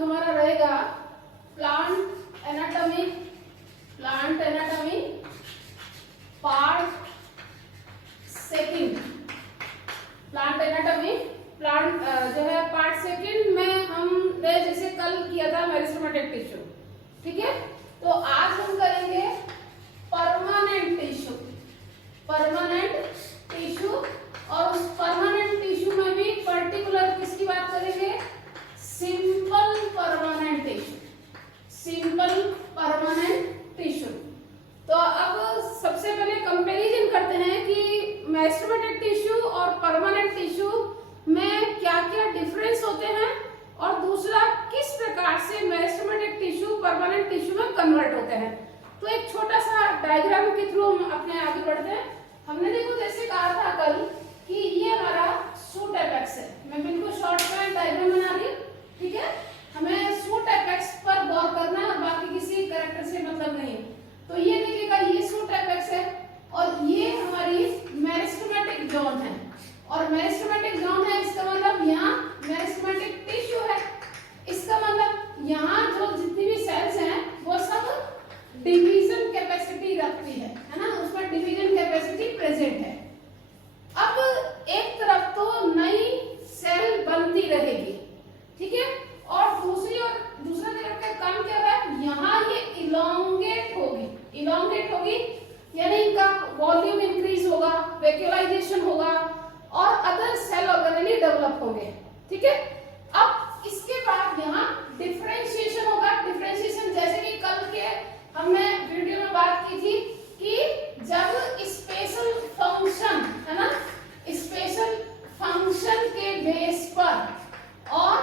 हमारा रहेगा plant anatomy part second. Plant anatomy जो है पार्ट सेकंड में हमने जैसे कल किया था मेरिस्टेमेटिक टिश्यू, ठीक है। तो आज हम करेंगे परमानेंट टिश्यू और उस परमानेंट टिश्यू में भी पर्टिकुलर किसकी बात करेंगे, सिंपल परमानेंट टिश्यू। तो अब सबसे पहले कंपैरिजन करते हैं कि मेरिस्टेमेटिक टिश्यू और परमानेंट टिश्यू में क्या क्या डिफरेंस होते हैं और दूसरा किस प्रकार से मेरिस्टेमेटिक टिश्यू परमानेंट टिश्यू में कन्वर्ट होते हैं। तो एक छोटा सा डायग्राम के थ्रू हम अपने आगे बढ़ते हैं। हमने देखो जैसे कहा था कल कि ये हमारा सूट एपेक्स है। मैं बिल्कुल शॉर्ट में डायग्राम बना रही हूँ, ठीक है। हमें सूट एपेक्स पर गौर करना है और बाकी किसी कैरेक्टर से मतलब नहीं है। तो ये देखिएगा ये सूट एपेक्स है और ये हमारी मेरिस्टेमेटिक जोन है और मेरिस्टेमेटिक जोन है इसका मतलब यहाँ मेरिस्टेमेटिक टिश्यू है। इसका मतलब यहाँ जो जितनी भी सेल्स हैं वो सब डिवीजन कैपेसिटी रखती है ना, उसमें डिवीजन कैपेसिटी प्रेजेंट है। अब एक तरफ तो नई सेल बनती रहेगी, ठीक है, और दूसरा तरफ का काम क्या है, यहाँ ये इलोंगेट होगी यानी इनका वॉल्यूम इंक्रीज होगा, वैक्यूलाइजेशन होगा और अदर सेल ऑर्गेनेली डेवलप होंगे, ठीक है। अब इसके बाद यहाँ डिफरेंशिएशन होगा। डिफरेंशिएशन जैसे कि कल के हमने वीडियो में बात की थी कि जब स्पेशल फंक्शन है ना, स्पेशल फंक्शन के बेस पर और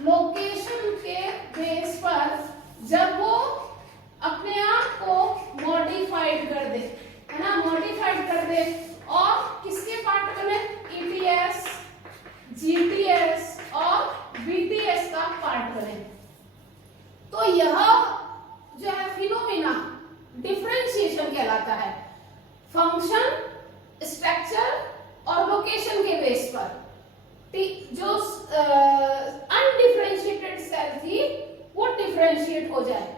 लोकेशन के बेस पर जब वो अपने आप को मॉडिफाइड कर दे, है ना, मॉडिफाइड कर दे और किसके पार्ट बने, ईटीएस, जीटीएस और बीटीएस का पार्ट बने। तो यह जो है फिनोमिना डिफरेंशिएशन कहलाता है। फंक्शन, स्ट्रक्चर और लोकेशन के बेस पर जो अनडिफरेंशिएटेड सेल थी वो डिफरेंशिएट हो जाए।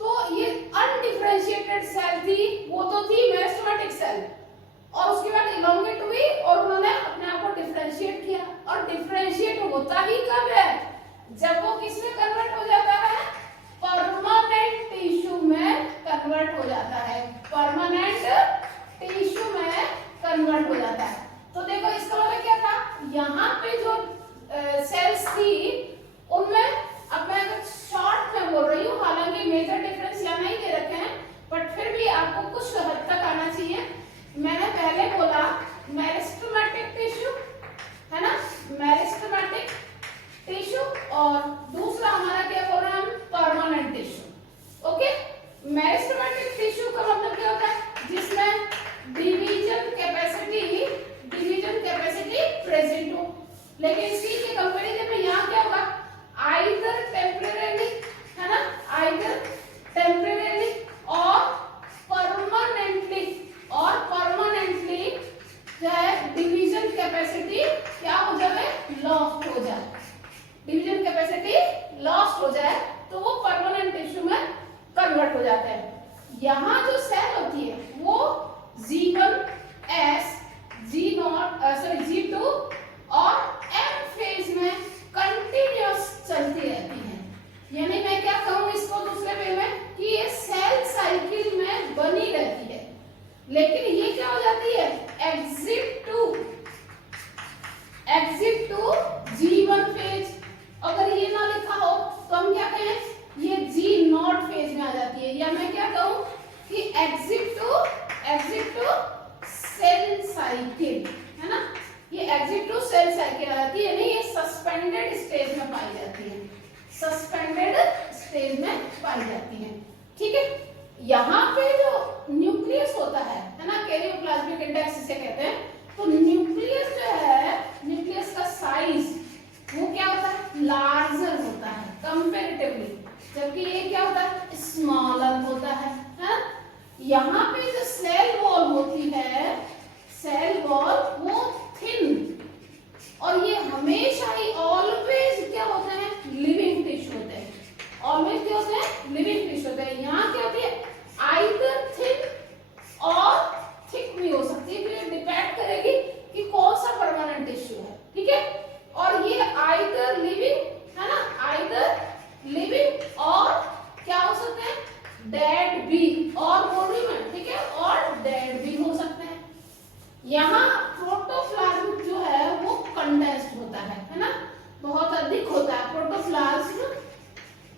तो ये अनडिफरेंशिएटेड सेल थी वो तो थी मेरिस्टेमेटिक सेल और उसके बाद इलोंगेट हुई और उन्होंने अपने आप को डिफरेंशिएट किया। और डिफरेंशिएट होता ही कब है, जब वो किसमें कन्वर्ट हो जाता है, परमानेंट टिश्यू में कन्वर्ट हो जाता है, परमानेंट टिश्यू में कन्वर्ट हो जाता है। तो देखो इसका मतलब क्या था, यहाँ पे जो सेल्स थी उनमें, अब मैं शॉर्ट में बोल रही हूँ, हालांकि मेजर डिफरेंस यहाँ नहीं दे रखे हैं बट फिर भी आपको कुछ हद तक आना चाहिए। मैंने पहले बोला मेरिस्टेमेटिक टिश्यू है ना, मेरिस्टेमेटिक टिश्यू और दूसरा हमारा क्या बोल रहे हैं हम, permanent tissue. Okay, meristematic tissue का मतलब क्या होता है, जिसमें डिवीजन कैपेसिटी प्रेजेंट हो। लेकिन इसी के कंपैरिजन में यहाँ क्या होगा, आइदर टेम्परेरी है ना, आइदर टेम्परेरी और परमानेंटली जो है डिवीजन कैपेसिटी क्या हो जाए, लॉस्ट हो जाए। डिवीजन कैपेसिटी लॉस्ट हो जाए तो वो परमानेंट टिश्यू में कन्वर्ट हो जाते हैं। यहाँ जो सेल होती है वो G1S, G2 और M फेज में कंटिन्यूअस चलती रहती है। यानी मैं क्या कहूँ इसको दूसरे वे में कि ये सेल साइकिल में बनी रहती है, लेकिन ये क्या हो जाती है, एग्जिट टू G1 फेज। अगर ये ना लिखा हो तो हम क्या कहें, ये G0 फेज में आ जाती है, या मैं क्या कहूँ कि एग्जिट टू सेल साइकिल है ना, ये एग्जिट टू सेल साइकिल आ जाती है, यानी ये सस्पेंडेड स्टेज में पाई जाती है, सस्पेंडेड स्टेज में पाई जाती है, ठीक है। यहाँ पे जो न्यूक्लियस होता है ना, कैरियोप्लाज्मिक इंडेक्स इसे कहते हैं। तो न्यूक्लियस जो है, न्यूक्लियस का साइज वो क्या होता है, लार्जर होता है कंपैरेटिवली, जबकि ये क्या होता है, स्मॉलर होता है ना? यहाँ पे जो सेल वॉल होती है, सेल वॉल वो थिन, और ये हमेशा ही ऑलवेज क्या होते हैं, लिविंग टिश्यू होते हैं। लिविंग टिश्यू होता है। यहाँ क्या होती है, आइदर थिन और थिक भी हो सकती है, ये डिपेंड करेगी कि कौन सा परमानेंट टिश्यू है, ठीक है। और ये आइदर लिविंग है ना, आइदर लिविंग और क्या हो सकते हैं, डेड भी, और बॉडी में, ठीक है, और डेड भी हो सकते हैं। यहाँ प्रोटोप्लाज्म जो है वो कंडेंस्ड होता है ना, बहुत अधिक होता है प्रोटोप्लाज्म।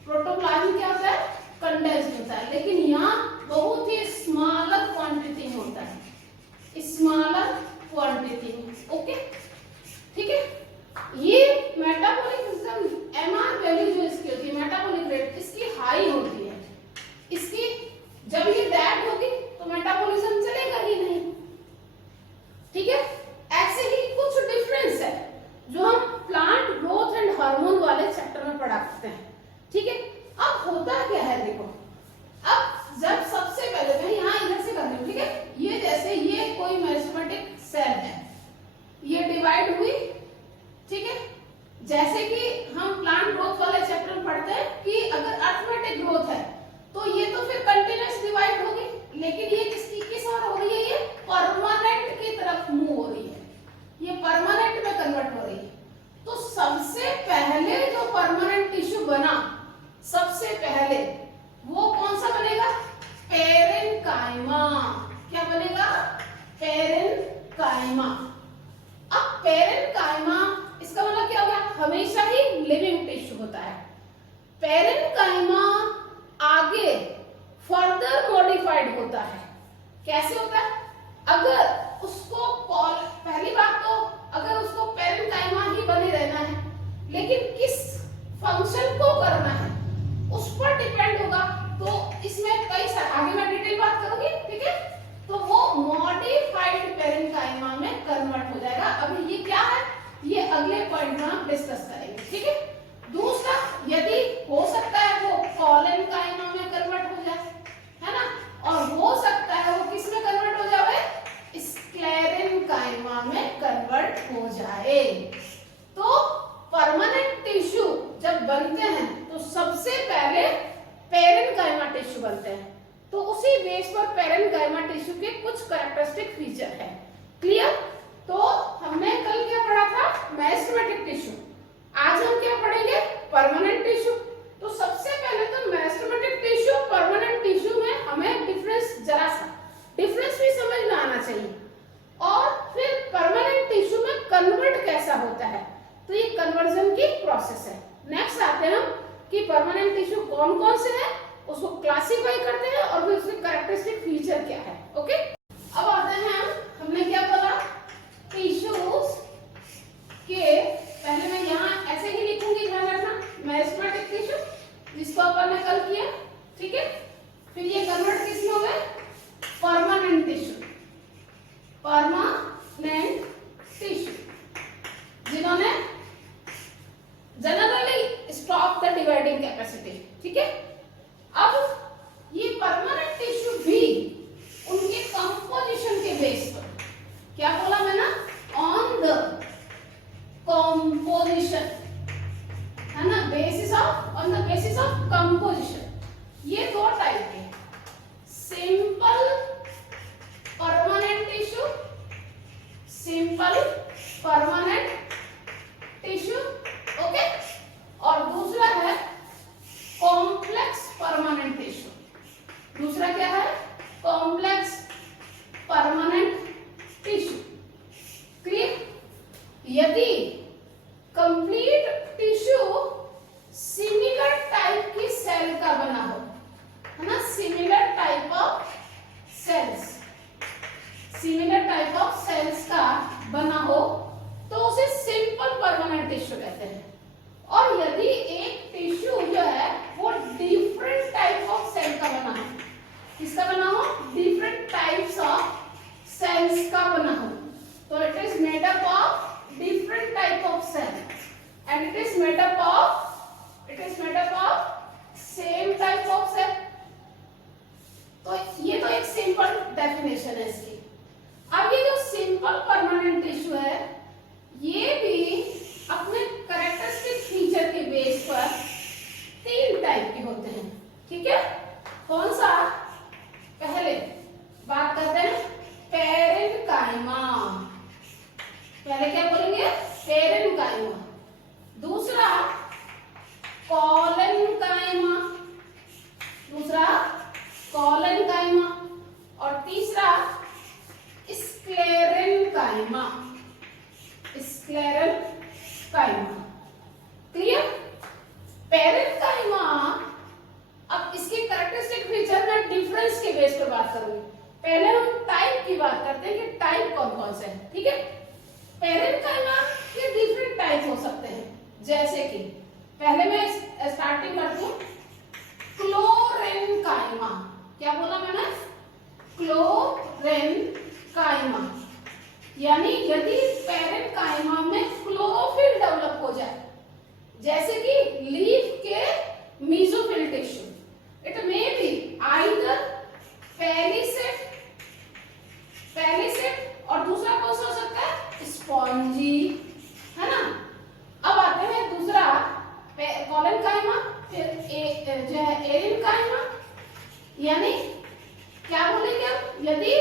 प्रोटोप्लाज्म क्या होता है, कंडेंस्ड होता है, लेकिन यहाँ बहुत ही स्मॉलर क्वांटिटी में होता है, स्मॉलर क्वांटिटी में, ओके, ठीक है। ये मेटाबॉलिक सिस्टम एमआर वैल्यू जो इसकी होती है, मेटाबॉलिक रेट इसकी हाई होती है। इसकी जब ये डेड होगी तो मेटाबॉलिज्म चलेगा ही नहीं, ठीक है। ऐसे ही कुछ डिफरेंस है जो हम प्लांट ग्रोथ एंड हार्मोन वाले चैप्टर में पढ़ाते हैं, ठीक है। अब होता क्या है देखो, अब जब सबसे पहले मैं यहाँ इधर से कर रही हूँ, ठीक है, ये जैसे ये कोई मेरिस्टेमेटिक सेल है, ये डिवाइड हुई, ठीक है। जैसे कि हम प्लांट ग्रोथ वाले चैप्टर में पढ़ते हैं कि अगर अर्थमेटिक ग्रोथ है तो ये तो फिर कंटिन्यूअस डिवाइड होगी, लेकिन ये किस ओर हो रही है, ये परमानेंट की तरफ मूव हो रही है, ये परमानेंट में कन्वर्ट हो रही है। तो सबसे पहले जो परमानेंट टिश्यू बना, सबसे पहले वो कौन सा बनेगा, पेरेन्काइमा। क्या बनेगा, पेरेन्काइमा। अब पेरेन्काइमा इसका मतलब क्या हो गया, हमेशा ही लिविंग टिश्यू होता है। पेरेन्काइमा आगे फर्दर मॉडिफाइड होता है। कैसे होता है, अगर उसको पहली बात तो अगर उसको पेरेन्काइमा ही बने रहना है, लेकिन किस फंक्शन को करना है उस पर डिपेंड होगा। तो इसमें कई सारे, आगे मैं डिटेल बात करूंगी, ठीक है। तो वो मॉडिफाइड पेरेन्काइमा में कन्वर्ट हो जाएगा। अभी ये क्या है, ये अगले पॉइंट में हम डिस्कस करेंगे, ठीक है। दूसरा, यदि हो सकता है वो कॉलेनकाइमा में कन्वर्ट हो जाए, है ना, और हो सकता है वो किस में कन्वर्ट हो जाए, स्क्लेरेन्काइमा में कन्वर्ट हो जाए। तो परमानेंट टिश्यू जब बनते हैं तो सबसे पहले पेरेन्काइमा टिश्यू बनते हैं, तो उसी बेस पर पेरेन्काइमा टिश्यू के कुछ कैरेक्टरिस्टिक फीचर है। क्लियर। तो हमने कल क्या पढ़ा था, मेरिस्टेमेटिक टिश्यू। आज हम क्या पढ़ेंगे, परमानेंट टिश्यू। तो सबसे पहले तो मेरिस्टेमेटिक टिश्यू परमानेंट टिश्यू में हमें डिफरेंस, जरा सा डिफरेंस भी समझ में आना चाहिए, और फिर परमानेंट टिश्यू में कन्वर्ट कैसा होता है, तो ये कन्वर्जन की प्रोसेस है। नेक्स्ट आते हैं हम कि परमानेंट टिश्यू कौन कौन से हैं, उसको क्लासिफाई करते हैं, और फिर उसके कैरेक्टरिस्टिक फीचर क्या है, ओके। अब आते हैं हमने क्या बोला, टिश्यूज के, पहले मैं यहाँ ऐसे ही लिखूंगी, ध्यान रखना, मेरिस्टेमेटिक टिश्यू जिसको अपन ने कल किया, ठीक है। फिर ये कन्वर्ट किस में हो गए, परमानेंट टिश्यू, परमानेंट टिश्यू, जिन्होंने generally stop the dividing capacity, ठीक है। अब ये परमानेंट टिश्यू भी उनके कंपोजिशन के बेस पर, क्या बोला मैंने, ऑन द कंपोजिशन, है ना, basis of, on the basis of composition. ये दो टाइप के, simple permanent tissue, simple permanent tissue, okay, और दूसरा है कॉम्प्लेक्स परमानेंट टिश्यू। दूसरा क्या है, कॉम्प्लेक्स परमानेंट टिश्यू। क्लियर। यदि कंप्लीट टिश्यू सिमिलर टाइप की सेल का बना हो, है ना, similar type of cells, similar type of cells का बना हो तो उसे सिंपल परमानेंट टिश्यू कहते हैं। और यदि एक टिश्यू जो है वो डिफरेंट टाइप ऑफ सेल का बना हो, किसका बना हो, डिफरेंट टाइप्स ऑफ सेल्स का बना हो, तो it is made up of different type of cell and it is made up of same type of cell। तो ये तो एक सिंपल डेफिनेशन है इसकी। अब ये जो सिंपल परमानेंट टिश्यू है, ये भी अपने कैरेक्टरिस्टिक फीचर के बेस पर तीन टाइप के होते हैं, ठीक है। काइमा, दूसरा कॉलन काइमा, दूसरा कॉलन काइमा, और तीसरा स्क्लेरल काइमा, स्क्लेरल काइमा। क्लियर? पेरेंट काइमा, अब इसके कैरेक्टरिस्टिक फीचर में डिफरेंस के बेस पर बात करूंगी। पहले हम टाइप की बात करते हैं कि टाइप कौन कौन से हैं। ठीक है, पेरेंट काइमा के डिफरेंट टाइप हो सकते हैं, जैसे कि पहले मैं स्टार्टिंग करती हूँ क्लोरेनकाइमा। क्या बोला मैंने? क्लोरेनकाइमा, यानी यदि पेरेंट काइमा में क्लोरोफिल डेवलप हो जाए, जैसे कि लीफ के mesophyll tissue, it may be either palisade, और दूसरा कौन सा हो सकता है? स्पॉन्जी, है ना। अब आते हैं दूसरा कॉलन काइमा, फिर जो है एरिन काइमा, यानी क्या बोलेंगे हम? यदि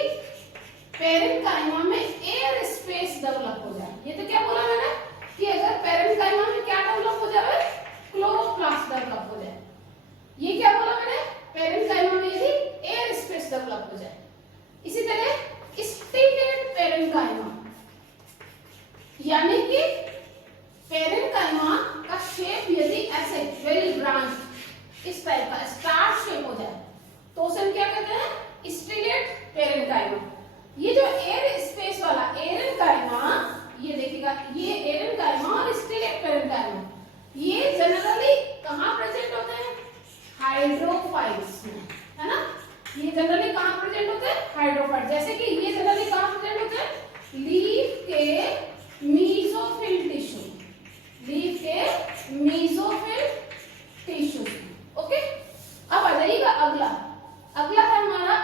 पेरेंट काइमा में एयर स्पेस डेवलप हो जाए, ये तो क्या बोला मैंने कि अगर पेरेंट काइमा में क्या डेवलप हो जाए? क्लोरोप्लास्ट डेवलप हो जाए। ये क्या बोला मैंने? पेरेंट काइमा में यदि एयर स्पेस डेवलप हो जाए। इसी तरह स्टिलेट पेरेंट काइमा, यानी कि पेरेंट काइमा का शेप यदि ऐसे वेल ब्रांच इस टाइप का स्टार शेप हो जाए तो उसे हम क्या कहते हैं? Stellate parenchyma. ये जो एयर स्पेस वाला एरन काइमा, ये देखिएगा, ये एरन काइमा और स्टिलेट पेरेंट काइमा, ये जनरली कहाँ प्रेजेंट होते हैं? हाइड्रोफाइट्स में, है ना। ये जनरली कहाँ प्रेजेंट होते हैं? हाइड्रोफाइट। जैसे कि ये जनरली कहाँ प्रेजेंट होते हैं? लीफ के मेसोफिल टिश्यू, लीफ के मेसोफिल टिश्यू। ओके, अब आ जाइएगा अगला। अगला है हमारा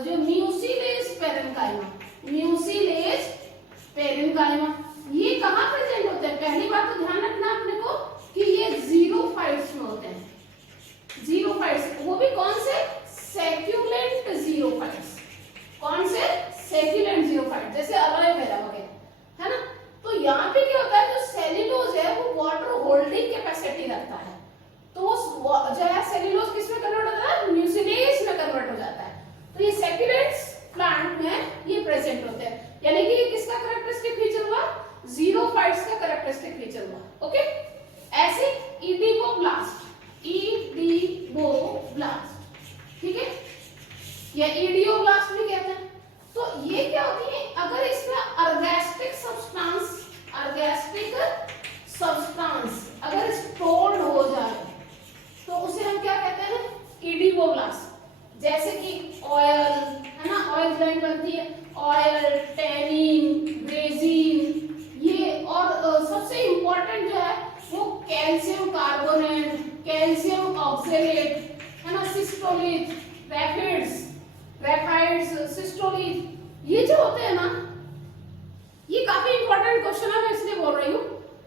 जो म्यूसिलेज पेरेंकाइमा, म्यूसिलेज पेरेंकाइमा। ये कहाँ प्रेजेंट होते हैं? पहली बात तो ध्यान रखना अपने को कि ये जीरोफाइट्स में होते हैं, जीरोफाइट्स, वो भी कौन से? सैक्युलेंट जीरोफाइट्स। कौन से? सैक्युलेंट जीरोफाइट, जैसे एलोवेरा वगैरह, है ना। तो यहाँ पे क्या होता है? जो सेल्यूलोज है वो वाटर होल्डिंग कैपेसिटी रखता है, तो जो है सेल्यूलोज किस में कन्वर्ट होता है? म्यूसिलेज में कन्वर्ट हो जाता है। तो ये सैक्युलेंट्स प्लांट में ये प्रेजेंट होते हैं, यानी कि किसका कैरेक्टरिस्टिक फीचर हुआ? जीरोफाइट्स का कैरेक्टरिस्टिक फीचर हुआ। ओके, ऐसे इडिबोब्लास्ट, इडिबोब्लास्ट, ठीक है, या इडियोब्लास्ट भी कहते हैं। तो ये क्या होती है? अगर इसमें ऑर्गेस्टिक सब्सटेंस अगर स्टोर्ड हो जाए तो उसे हम क्या कहते हैं? इडिबोब्लास्ट। जैसे कि ऑयल, है ना, ऑयल ग्लैंड बनती है, ऑयल, टैनिन, रेजिन, ये, और सबसे इंपॉर्टेंट जो है वो कैल्शियम कार्बोनेट, कैल्शियम ऑक्सलेट, है ना, सिस्टोलिथ, ग्रेफाइट्स, सिस्टोलिथ, ये जो होते हैं ना, ये काफी इंपॉर्टेंट क्वेश्चन है। मैं इसलिए बोल रही हूँ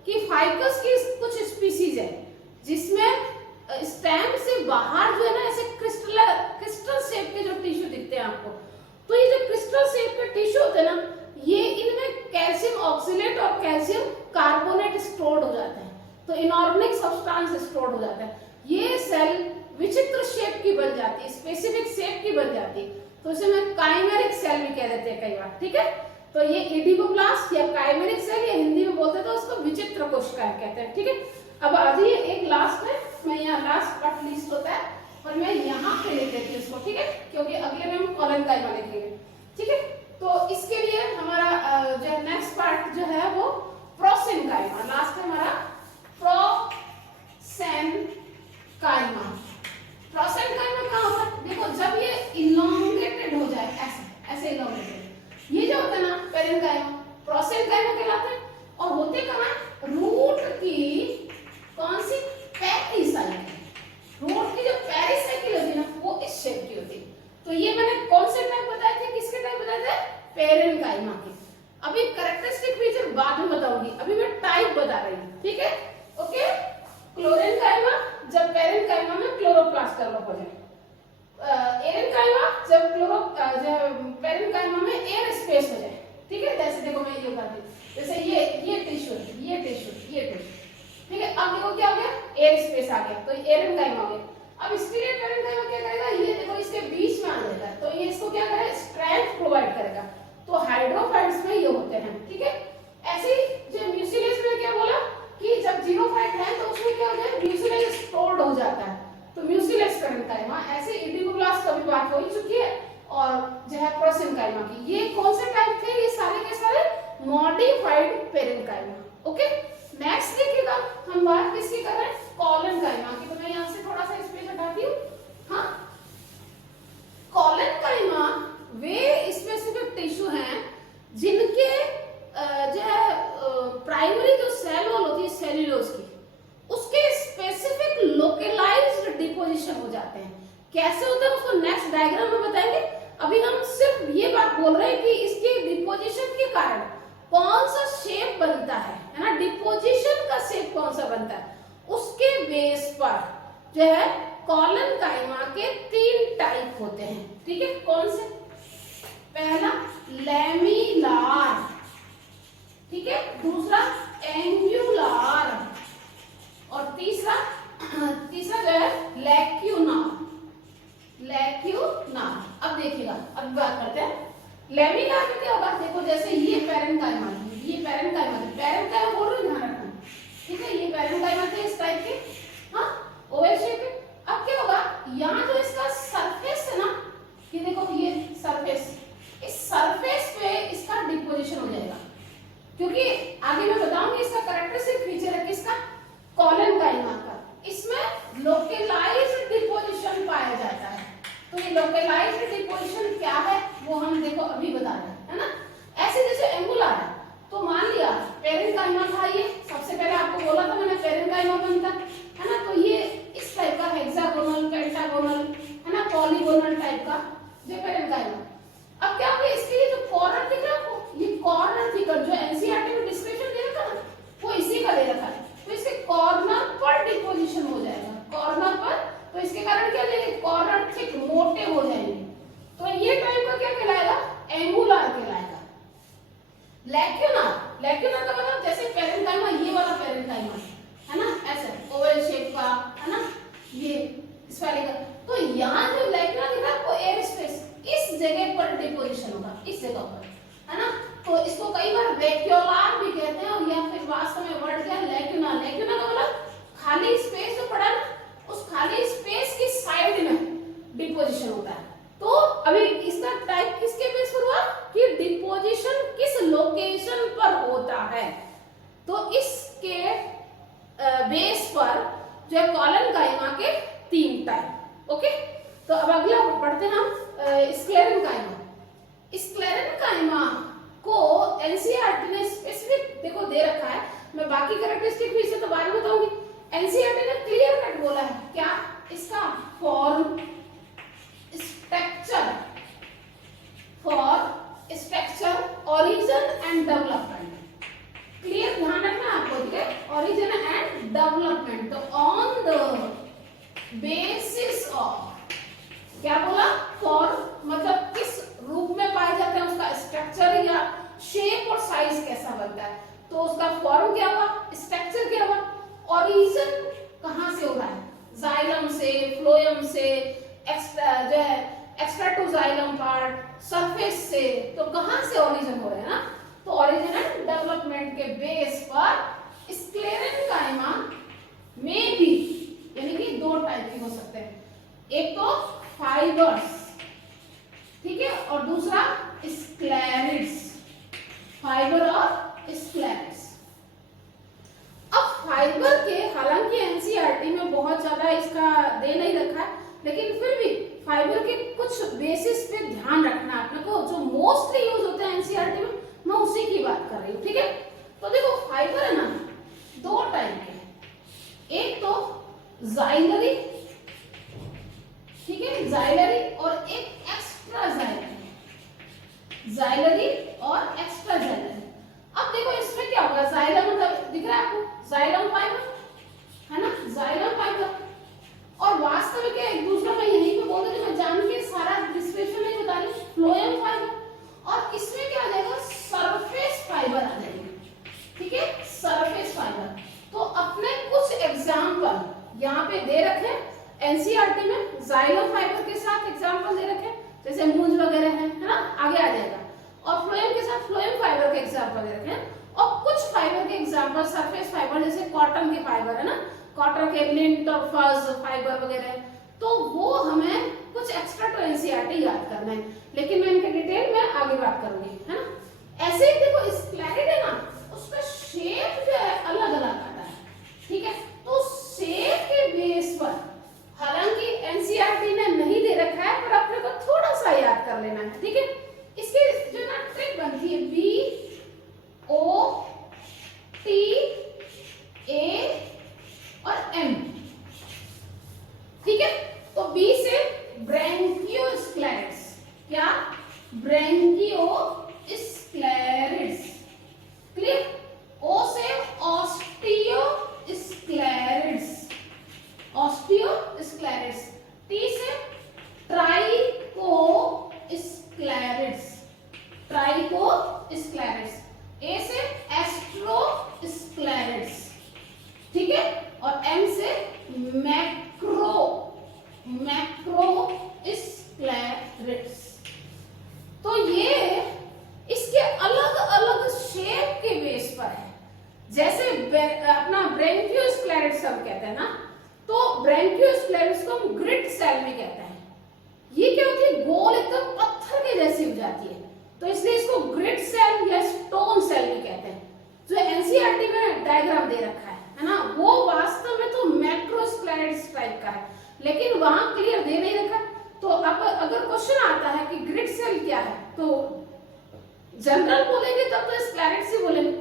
कि फाइकस की कुछ स्पीसीज है जिसमें स्टेम से बाहर जो है ना ऐसे क्रिस्टल शेप के जो टिश्यू दिखते हैं आपको, तो ये जो क्रिस्टल शेप के टिश्यू होते हैं ना, ये इनमें कैल्शियम ऑक्सलेट और कैल्शियम कार्बोनेट स्टोर्ड हो जाते हैं, तो इनऑर्गेनिक सब्सटेंस स्टोर्ड हो जाता है। ये सेल विचित्र शेप की बन जाती है, स्पेसिफिक शेप की बन जाती है, तो इसे मैं काइमेरिक सेल भी कह देते हैं कई बार। ठीक है, तो ये इडिबोब्लास्ट या काइमेरिक सेल, या हिंदी में बोलते हैं तो उसको विचित्र कोशिकाएं कहते हैं। ठीक है, अब आज ये एक लास्ट है, मैं यहाँ लास्ट पार्ट लिस्ट होता है और मैं यहाँ पे लिख देती हूँ इसको, ठीक है, क्योंकि अगले में हम कॉलन काइमा लिखेंगे। ठीक है, तो इसके लिए हमारा जो नेक्स्ट पार्ट जो है वो प्रोसेनकाइमा, लास्ट है हमारा प्रोसेनकाइमा। प्रोसेनकाइमा कहाँ होता है? देखो, जब ये इलोंगेटेड हो जाए, ऐसे इलोंगेटेड, ये जो होता है ना पेरेंकाइमा, प्रोसेनकाइमा कहलाते हैं। और होते कहाँ? रूट की कौन सी? पेरिसाइकिल। रूट की जो पेरिसाइकिल होती है ना, वो इस शेप की होती है। तो ये मैंने कौन से टाइप बताए थे, किसके टाइप बताए थे? पेरेंकाइमा के। अभी कैरेक्टरिस्टिक फीचर बाद में बताऊंगी, अभी मैं टाइप बता रही हूँ। ठीक है, ओके। क्लोरेनकाइमा जब पेरेंकाइमा में क्लोरोप्लास्ट डेवलप हो जाए, एरेनकाइमा जब पेरेंकाइमा में एयर स्पेस हो जाए। ठीक है, जैसे देखो मैं ये बताती हूँ, जैसे ये टिश्यू, ये टिश्यू, ये स्पेस आ गया तो एरेनकाइमा हो गया। अब इसके लिए पेरेन्काइमा क्या करेगा, ये देखो इसके बीच में आ जाएगा तो ये इसको क्या करेगा, स्ट्रेंथ प्रोवाइड करेगा। तो हाइड्रोफाइट्स में ये होते हैं, ठीक है। ऐसे जो म्यूसिलेज में क्या बोला कि जब जीरोफाइट है तो उसमें क्या हो जाए, म्यूसिलेज स्टोर्ड हो जाता है, तो म्यूसिलेज पेरेन्काइमा। ऐसे इडिकोब्लास्ट का भी बात हो ही चुकी है और जो है प्रोसेनकाइमा की। ये कौन से टाइप थे, ये सारे के सारे मॉडिफाइड पेरेन्काइमा। ओके, नेक्स्ट देखिएगा हम बात किसकी कर रहे हैं, कॉलनकाइमा की। तो मैं यहाँ से थोड़ा सा स्पेस हटाती हूँ। हाँ, कॉलनकाइमा वे स्पेसिफिक टिश्यू हैं जिनके जो है प्राइमरी जो सेल वॉल होती है सेल्यूलोज की, उसके स्पेसिफिक लोकलाइज्ड डिपोजिशन हो जाते हैं। कैसे होते हैं उसको नेक्स्ट डायग्राम में बताएंगे। अभी हम सिर्फ ये बात बोल रहे हैं कि इसके डिपोजिशन के कारण कौन सा शेप बनता है ना, डिपोजिशन का शेप कौन सा बनता है, उसके बेस पर जो है कॉलनकाइमा के 3 टाइप होते हैं, ठीक है। कौन से, पहला लैमिलार, ठीक है, दूसरा एंगुलर और तीसरा जो है लैक्यूनार। अब देखिएगा, अब बात करते हैं लैमिनार में क्या होगा। देखो जैसे ये पेरेन्काइमा, ये पेरेन्काइमा बोल रहे ध्यान रखना, ठीक है। ये पेरेन्काइमा थे इस टाइप के, हाँ, ओवल शेप के। अब क्या होगा, यहाँ जो इसका सरफेस है ना, ये देखो ये सरफेस, इस सरफेस पे इसका डिपोजिशन हो जाएगा, क्योंकि आगे मैं बताऊंगी इसका कैरेक्टरिस्टिक फीचर है किसका, कॉलनकाइमा का। इसमें लोकलाइज्ड डिपोजिशन पाया जाता है। तो ये लोकलाइज्ड डिपोजिशन क्या है वो हम देखो अभी बता रहे हैं, है ना। ऐसे जैसे एंगुलर है, तो मान लिया पेरेन्काइमा था, ये सबसे पहले आपको बोला था मैंने पेरेन्काइमा बनता है ना। तो ये इस टाइप का हेक्सागोनल, पेंटागोनल, है ना, पॉलीगोनल टाइप का जो पेरेन्काइमा। अब क्या होगा, इसके लिए जो कॉर्नर दिख रहा है आपको, ये कॉर्नर फिगर जो एनसीईआरटी में डिस्क्रिप्शन दे रखा ना, वो इसी का दे रखा है। तो इसके कॉर्नर पर डिपोजिशन हो जाएगा, कॉर्नर पर। तो इसके कारण क्या लेंगे, कॉर्नर थिक मोटे हो जाएंगे, तो ये टाइप का क्या कहलाएगा, एंगुलर कहलाएगा। लैक्यूनार का मतलब जैसे पेरेन्काइमा, ये वाला पेरेन्काइमा है ना, ऐसे ओवल शेप का, है ना, ये इस वाले का। तो यहाँ जो लैक्यूनार दिख रहा है आपको, एयर स्पेस, इस जगह पर डिपोजिशन होगा, इस जगह पर, है ना। तो इसको कई बार वैक्यूलार भी कहते हैं, और या फिर वास्तव में वर्ड क्या है, लैक्यूनार। लैक्यूनार का मतलब खाली स्पेस जो पड़ा ना, उस खाली स्पेस की साइड में डिपोजिशन होता है। तो अभी इसका टाइप किसके बेस पर हुआ कि डिपोजिशन किस लोकेशन पर होता है, तो इसके बेस पर जो है कॉलनकाइमा के 3 टाइप। ओके, तो अब अगला पढ़ते हैं हम स्क्लेरेनकाइमा। स्क्लेरेनकाइमा को एनसीईआरटी ने स्पेसिफिक देखो दे रखा है, मैं बाकी कैरेक्टरिस्टिक भी इसे तो बाद में बताऊंगी। एनसीईआरटी ने क्लियर कट बोला है क्या, इसका form structure origin and development. Clear ध्यान रखना आपको, ठीक है, ओरिजिन एंड डेवलपमेंट। तो ऑन द बेसिस ऑफ, क्या बोला, फॉर्म मतलब किस रूप में पाए जाते हैं, उसका स्ट्रक्चर या शेप और साइज कैसा बनता है, तो उसका फॉर्म क्या हुआ, स्ट्रक्चर क्या हुआ, ओरिजिन कहां से हो रहा है, जाइलम से, फ्लोएम से, extra to xylem part, surface से, तो कहां से ओरिजिन हो रहे हैं ना। तो ओरिजिन एंड डेवलपमेंट के बेस पर स्क्लेरेनकाइमा में भी, यानी कि 2 टाइप के हो सकते हैं, एक तो फाइबर्स, ठीक है, और दूसरा स्क्लेरिड्स, फाइबर और स्क्लेरिड्स। अब फाइबर के हालांकि एनसीईआरटी में बहुत ज्यादा इसका दे नहीं रखा है, लेकिन फिर भी फाइबर के कुछ बेसिस पे ध्यान रखना अपने को, जो मोस्टली यूज होते हैं एनसीईआरटी में, मैं उसी की बात कर रही हूँ, ठीक है। तो देखो फाइबर है ना, 2 टाइप के, एक तो जाइलरी, ठीक है, जाइलरी, और एक एक्स्ट्रा जाइलरी, जाइलरी और एक्स्ट्रा जाइलरी। अब देखो इसमें क्या होगा, जाइलम मतलब दिख रहा है आपको, जाइलम फाइबर है ना, जाइलम फाइबर, और वास्तव में क्या एक दूसरा मैं यहीं पे बोल रही हूँ, मैं जान के सारा डिस्क्रिप्शन नहीं बता रही, फ्लोएम फाइबर, और इसमें क्या आ जाएगा, सरफेस फाइबर आ जाएगी, ठीक है, सरफेस फाइबर। तो अपने कुछ एग्जांपल यहाँ पे दे रखे एनसीईआरटी में जाइलम फाइबर के साथ एग्जांपल दे रखे, जैसे मूंज वगैरह है ना, आगे आ जाएगा। और फ्लोएम के साथ फ्लोएम फाइबर के एग्जांपल दे रखे हैं, और कुछ फाइबर के एग्जांपल सरफेस फाइबर जैसे कॉटन के फाइबर है ना, कॉटन के लिंट और फज फाइबर वगैरह, तो वो हमें कुछ एक्स्ट्रा टू एनसीईआरटी याद करना है, लेकिन मैं इनके डिटेल में आगे बात करूंगी, है ना। ऐसे ही देखो स्क्लेरेट है ना, उसका शेप जो है अलग अलग आता है, ठीक है। तो शेप के बेस पर हालांकि एनसीईआरटी ने नहीं दे रखा है, पर अपने को थोड़ा सा याद कर लेना है, ठीक है। इसकी जो ना ट्रिक बनती है B O T A और M, ठीक है। तो B से ब्रैंकियोस्क्लेरिड्स, क्या ब्रैंकियोस्क्लेरिड्स, क्लियर। O से ऑस्टियोस्क्लेरिड्स, ऑस्टियोस्क्लेरिड्स। T से ट्राइकोस्क्लेरिड्स, ट्राइकोस्क्लेरिड्स। A से एस्ट्रोस्क्लेरिड्स, ठीक है। और M से मैक्रोस्क्लेरिड्स। तो ये इसके अलग अलग शेप के बेस पर है, जैसे अपना ब्रैंकियोस्क्लेरिड्स हम कहते हैं ना, तो ब्रैंकियोस्क्लेरिड्स को हम ग्रिट सेल भी कहते हैं। ये क्या होती है, गोल एकदम पत्थर के जैसी हो जाती है, तो इसलिए इसको ग्रिट सेल या स्टोन सेल भी कहते हैं। जो एनसीईआरटी में डायग्राम दे रखा है ना, वो वास्तव में तो मैक्रोस्क्लेरिड्स टाइप का है, लेकिन वहां क्लियर दे नहीं रखा। तो अब अगर क्वेश्चन आता है कि ग्रिट सेल क्या है, तो जनरल बोलेंगे तब तो स्क्लेरिड्स ही बोलेंगे,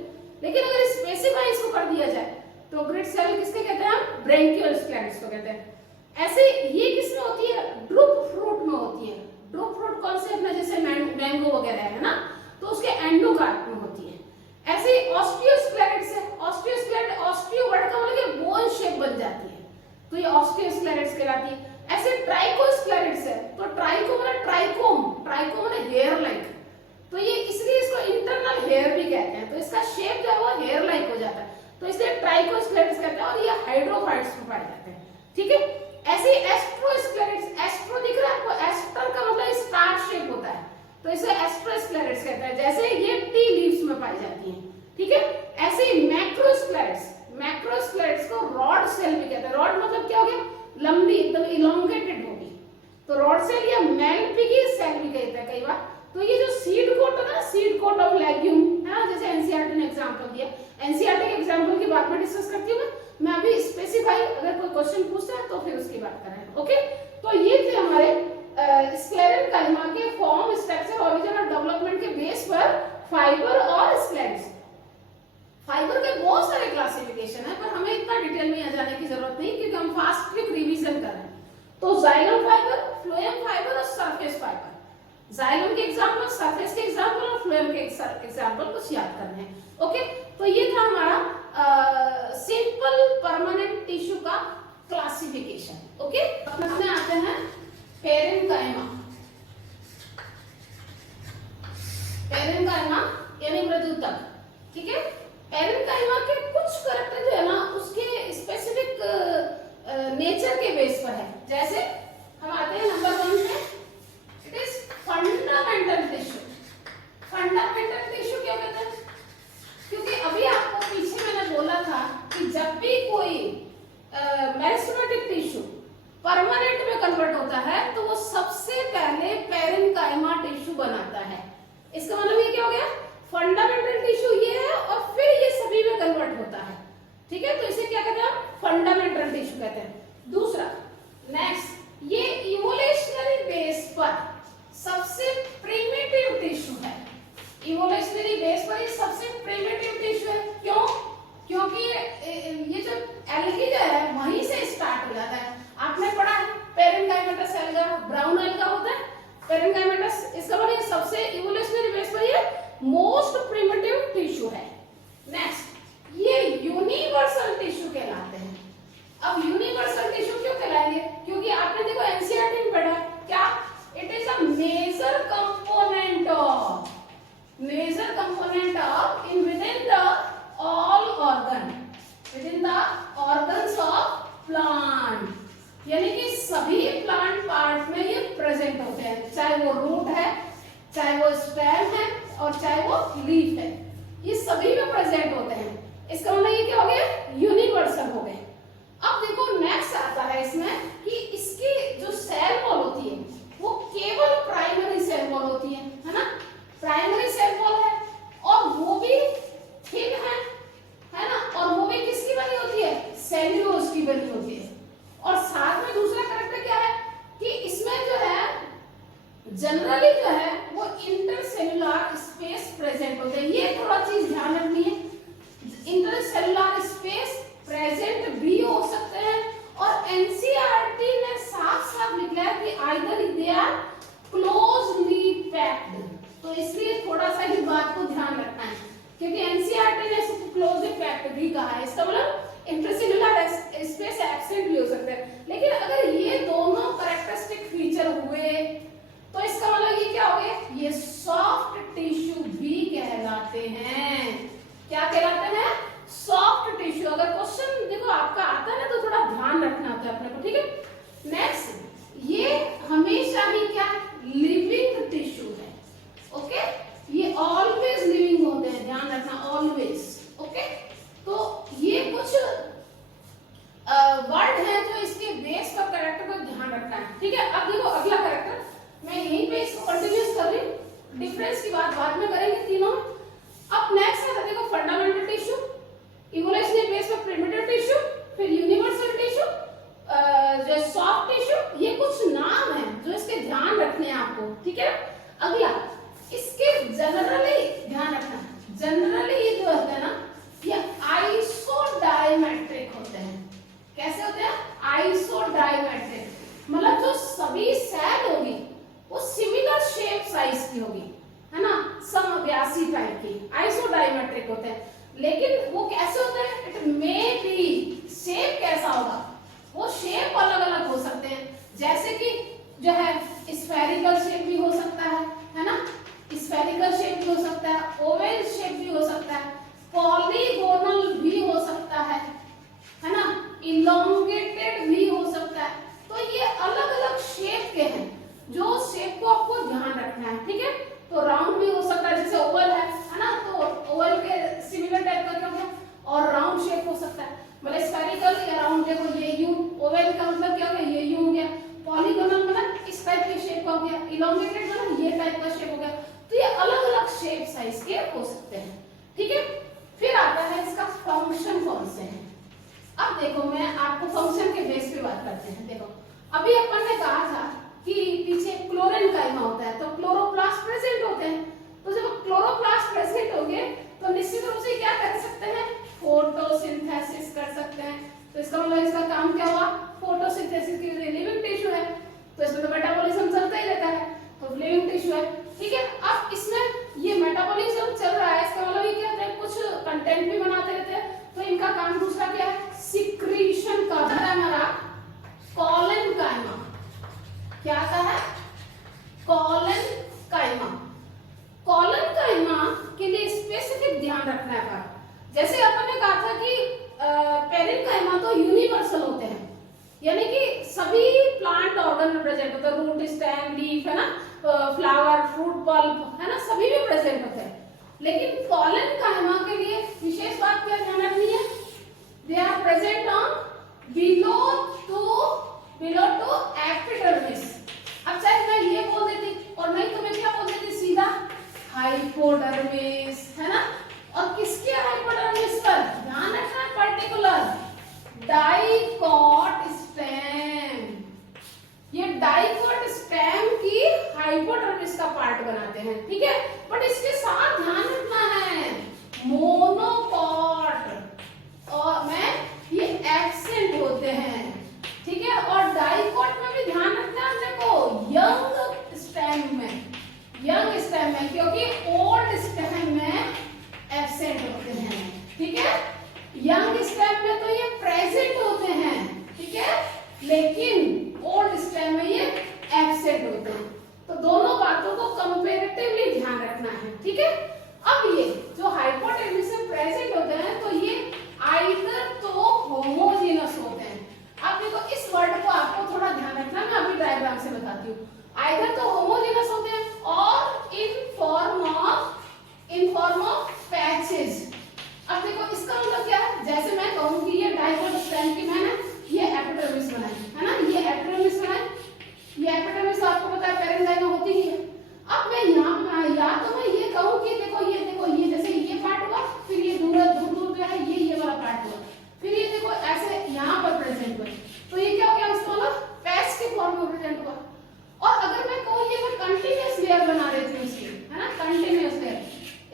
लेकिन अगर स्पेसिफाई इसको कर दिया जाए तो ग्रिट सेल किसके कहते हैं, हम ब्रैंकियोस्क्लेरिड्स को कहते हैं। ऐसे ये किसमें होती है, ड्रूप फ्रूट में होती है। ड्रूप फ्रूट कौन से, अपना जैसे मैंगो वगैरह है ना, तो उसके एंडोकार्प में होती है। ऐसे ही ऑस्टियोस्क्लेरिड्स है, ऑस्टियोस्क्लेरिड, ऑस्टियो वर्ड का मतलब बोन शेप बन जाती है, तो ये ऑस्टियोस्क्लेरिड्स कहलाती है। ऐसे ट्राइकोस्क्लेरिड्स है, तो ट्राइको मतलब ट्राइकोम, ट्राइको मतलब हेयर लाइक, तो ये इसलिए इसको इंटरनल हेयर भी कहते हैं, तो इसका शेप जो है वो हेयर लाइक हो जाता है, तो इसलिए ट्राइकोस्क्लेरिड्स कहते हैं, और ये हाइड्रोफाइट्स में पाए जाते हैं, ठीक है। ऐसे एस्ट्रोस्क्लेरिड्स, एस्ट्रो दिख रहा है आपको, एस्टर का मतलब स्टार शेप होता है, तो इसे एस्ट्रोस्क्लेरिड्स कहते हैं, जैसे ये टी लीव्स में पाई जाती हैं, ठीक है। ऐसे ही मैक्रोस्क्लेरिड्स, मैक्रोस्क्लेरिड्स को रॉड सेल भी कहते हैं। रॉड मतलब क्या हो गया, लंबी एकदम इलोंगेटेड होगी, तो रॉड सेल या मेलपिगी सेल भी कहते हैं कई बार। तो ये जो सीड कोट है ना, सीड कोट ऑफ लेग्यूम है ना, जैसे एनसीईआरटी ने एग्जांपल दिया, एनसीईआरटी के एग्जांपल की बाद में डिस्कस करती हूँ मैं अभी स्पेसिफाई अगर कोई क्वेश्चन पूछता है तो फिर उसकी बात करें, ओके। तो ये थे हमारे स्क्लेरेंकाइमा के फॉर्म, स्ट्रक्चर, ओरिजिन और डेवलपमेंट के बेस पर फाइबर और स्क्लेरिड्स। फाइबर के बहुत सारे क्लासिफिकेशन है, पर हमें इतना डिटेल में जाने की जरूरत नहीं, क्योंकि हम फास्ट क्विक रिवीजन कर रहे हैं। तो जाइलम फाइबर, फ्लोएम फाइबर और सरफेस फाइबर, जाइलम के एग्जांपल, सरफेस के एग्जांपल और फ्लोएम के एग्जांपल कुछ याद करने हैं, ओके। तो ये था हमारा सिंपल परमानेंट टिश्यू का क्लासिफिकेशन, ओके। अपने आते हैं पेरेन्काइमा। पेरेन्काइमा यानी मृदुतक, ठीक है। पेरेन्काइमा के कुछ करैक्टर जो है ना, उसके स्पेसिफिक नेचर के बेस पर है। जैसे हम आते हैं नंबर 1 पे, it is fundamental tissue. Fundamental tissue क्यों कहते हैं, क्योंकि अभी आपको पीछे मैंने बोला था कि जब भी कोई मेरिस्टेमेटिक टिश्यू परमानेंट में कन्वर्ट होता है तो वो सबसे पहले पेरेन्काइमा टिश्यू बनाता है। इसका मतलब ये क्या हो गया, फंडामेंटल टिश्यू ये है और फिर ये सभी में कन्वर्ट होता है, ठीक है। तो इसे क्या कहते हैं, फंडामेंटल टिश्यू कहते हैं। दूसरा, नेक्स्ट, ये इवोल्यूशनरी बेस पर सबसे प्रिमिटिव टिश्यू है। इवोल्यूशनरी बेस पर ये सबसे प्रिमिटिव टिश्यू है। क्यों, क्योंकि ये जो एल्गी जो है वहीं से स्टार्ट हो जाता है। आपने पढ़ा है पेरेन्काइमेटस एल्गा, ब्राउन एल्गा होता है पेरेन्काइमेटस, इसका मतलब सबसे इवोल्यूशनरी बेस पर ये मोस्ट प्रिमिटिव टिश्यू है। नेक्स्ट, ये यूनिवर्सल टिश्यू कहलाते हैं। अब यूनिवर्सल टिश्यू क्यों कहलाएंगे, क्योंकि आपने देखो एनसीईआरटी में पढ़ा क्या, it is a major component of in within the all organ, within the organs of plant. यानी कि सभी प्लांट पार्ट में ये प्रेजेंट होते हैं, चाहे वो रूट है, चाहे वो स्टेम है और चाहे वो लीफ है, ये सभी में प्रेजेंट होते हैं। इसका मतलब ये क्या हो गया, यूनिवर्सल हो गए। अब देखो नेक्स्ट आता है इसमें कि इसकी जो सेल वॉल होती है वो केवल प्राइमरी सेल वॉल होती है ना, प्राइमरी सेल वॉल है और वो भी थिन है ना, और वो भी किसकी बनी होती है, सेल्यूलोज की बनी होती है। और साथ में दूसरा कैरेक्टर क्या है कि इसमें जो है जनरली जो है वो इंटरसेल्युलर स्पेस प्रेजेंट होते हैं। ये थोड़ा चीज ध्यान रखनी है, इंटरसेल्युलर स्पेस प्रेजेंट भी हो सकते हैं और एनसीईआरटी ने साफ साफ लिखा है कि either they are closely packed. तो इसलिए थोड़ा सा ही बात को ध्यान रखना है क्योंकि एनसीईआरटी ने क्लोजली पैक्ड भी कहा है, इसका मतलब इंटरसेल्युलर स्पेस एब्सेंट भी हो सकते हैं। लेकिन अगर ये दोनों कैरेक्टरिस्टिक फीचर हुए तो इसका मतलब ये क्या हो गया, ये सॉफ्ट टिश्यू भी कहलाते हैं। क्या कहलाते हैं, सॉफ्ट टिश्यू। अगर क्वेश्चन देखो आपका आता है ना तो थोड़ा ध्यान रखना होता है अपने को, ठीक है। नेक्स्ट, ये हमेशा ही क्या लिविंग टिश्यू है, ओके, ये ऑलवेज लिविंग होते हैं, ध्यान रखना ऑलवेज, ओके। तो ये कुछ वर्ड है जो इसके बेस पर कैरेक्टर को ध्यान रखना है, ठीक है। अब देखो अगला कैरेक्टर, मैं यहीं पे इसको कंटिन्यूस कर रही हूँ, डिफरेंस की बात बाद में करेंगे तीनों। अब नेक्स्ट है देखो फंडामेंटल टिश्यू, इवोल्यूशनरी बेस पर प्रिमिटिव टिश्यू, फिर यूनिवर्सल टिश्यू, जो सॉफ्ट टिश्यू, ये कुछ नाम है जो इसके ध्यान रखने हैं आपको, ठीक है। अगला, इसके जनरली ध्यान रखना, जनरली ये जो होते हैं ना ये आइसोडायमेट्रिक होते हैं। कैसे होते हैं, आइसोडायमेट्रिक, मतलब जो सभी सेल होगी वो सिमिलर शेप साइज की होगी, है ना, समव्यासी टाइप की, आइसोडायमेट्रिक होते हैं। लेकिन वो कैसे होते हैं, इट मे बी, शेप कैसा होगा, वो शेप अलग अलग हो सकते हैं, जैसे कि जो है स्फेरिकल शेप भी हो सकता है ना, स्फेरिकल शेप भी हो सकता है, ओवल शेप भी हो सकता है, पॉलीगोनल भी हो सकता है ना, इलोंगेटेड भी हो सकता है। तो ये अलग अलग शेप के हैं जो शेप को आपको ध्यान रखना है, ठीक है। तो राउंड भी हो सकता है, जैसे ओवल है ना, तो ओवल के सिमिलर टाइप का क्या हो गया, और राउंड शेप हो सकता है, मतलब स्फेरिकल या राउंड, देखो ये यू, ओवल का मतलब क्या हो गया, ये यू हो गया, पॉलीगोनल मतलब इस टाइप के शेप का हो गया, इलोंगेटेड मतलब ये टाइप का शेप हो गया। तो ये अलग अलग शेप साइज के हो सकते हैं, ठीक है। फिर आता है इसका फंक्शन कौन से हैं। अब देखो मैं आपको फंक्शन के बेस पे बात करते हैं। देखो अभी अपन ने कहा था कि पीछे क्लोरेनकाइमा होता है तो क्लोरोप्लास्ट प्रेजेंट होते हैं, तो जब क्लोरोप्लास्ट प्रेजेंट होंगे तो निश्चित रूप से क्या कर सकते हैं, फोटोसिंथेसिस कर सकते हैं। तो इसका मतलब इसका काम क्या हुआ, फोटोसिंथेसिस के लिए लिविंग टिश्यू है, तो इसमें तो मेटाबॉलिज्म चलता ही रहता है, तो लिविंग टिश्यू है, ठीक है। अब इसमें ये मेटाबॉलिज्म चल रहा है, इसका मतलब ये क्या होता है, कुछ कंटेंट भी बनाते रहते हैं, तो इनका काम दूसरा क्या है, सिक्रीशन का। हमारा कॉलेनकाइमा, क्या आता है, कॉलेनकाइमा। कॉलेनकाइमा के लिए स्पेसिफिक ध्यान रखना है। जैसे अपन ने कहा था कि पेरेनकाइमा तो यूनिवर्सल होते हैं, यानी कि सभी प्लांट ऑर्गन में प्रेजेंट होते हैं, रूट, स्टेम, लीफ, है ना, फ्लावर, फ्रूट, पल्प, है ना, सभी में प्रेजेंट होते हैं। लेकिन कॉलेनकाइमा के लिए विशेष बात क्या ध्यान रखनी है, they are present on below to epidermis. अब चाहे मैं ये बोल देती और नहीं तो मैं क्या बोल देती, सीधा हाइपोडर्मिस, है ना। और किसके हाइपोडर्मिस पर ध्यान रखना है, पर्टिकुलर डाइकॉट स्टेम। ये डाइकॉट स्टेम की हाइपोडर्मिस का पार्ट बनाते हैं, ठीक है। बट इसके साथ ध्यान रखना है मोनोकॉट, डाइपोल स्ट्रैंड की मैंने ये एपिडर्मिस बनाई है ना, ये एपिडर्मिस बनाई, ये एपिडर्मिस आपको पता है पेरेन्काइमा होती ही है। अब मैं यहाँ या तो मैं ये कहूँ कि देखो ये जैसे ये पार्ट हुआ, फिर ये दूर दूर जो है ये वाला पार्ट हुआ, फिर ये देखो ऐसे यहाँ पर प्रेजेंट हुआ, तो ये क्या हो गया, उसका मतलब पैच के फॉर्म में प्रेजेंट हुआ। और अगर मैं कहूँ ये कोई कंटिन्यूअस लेयर बना देती हूँ इसकी, है ना, कंटिन्यूअस लेयर,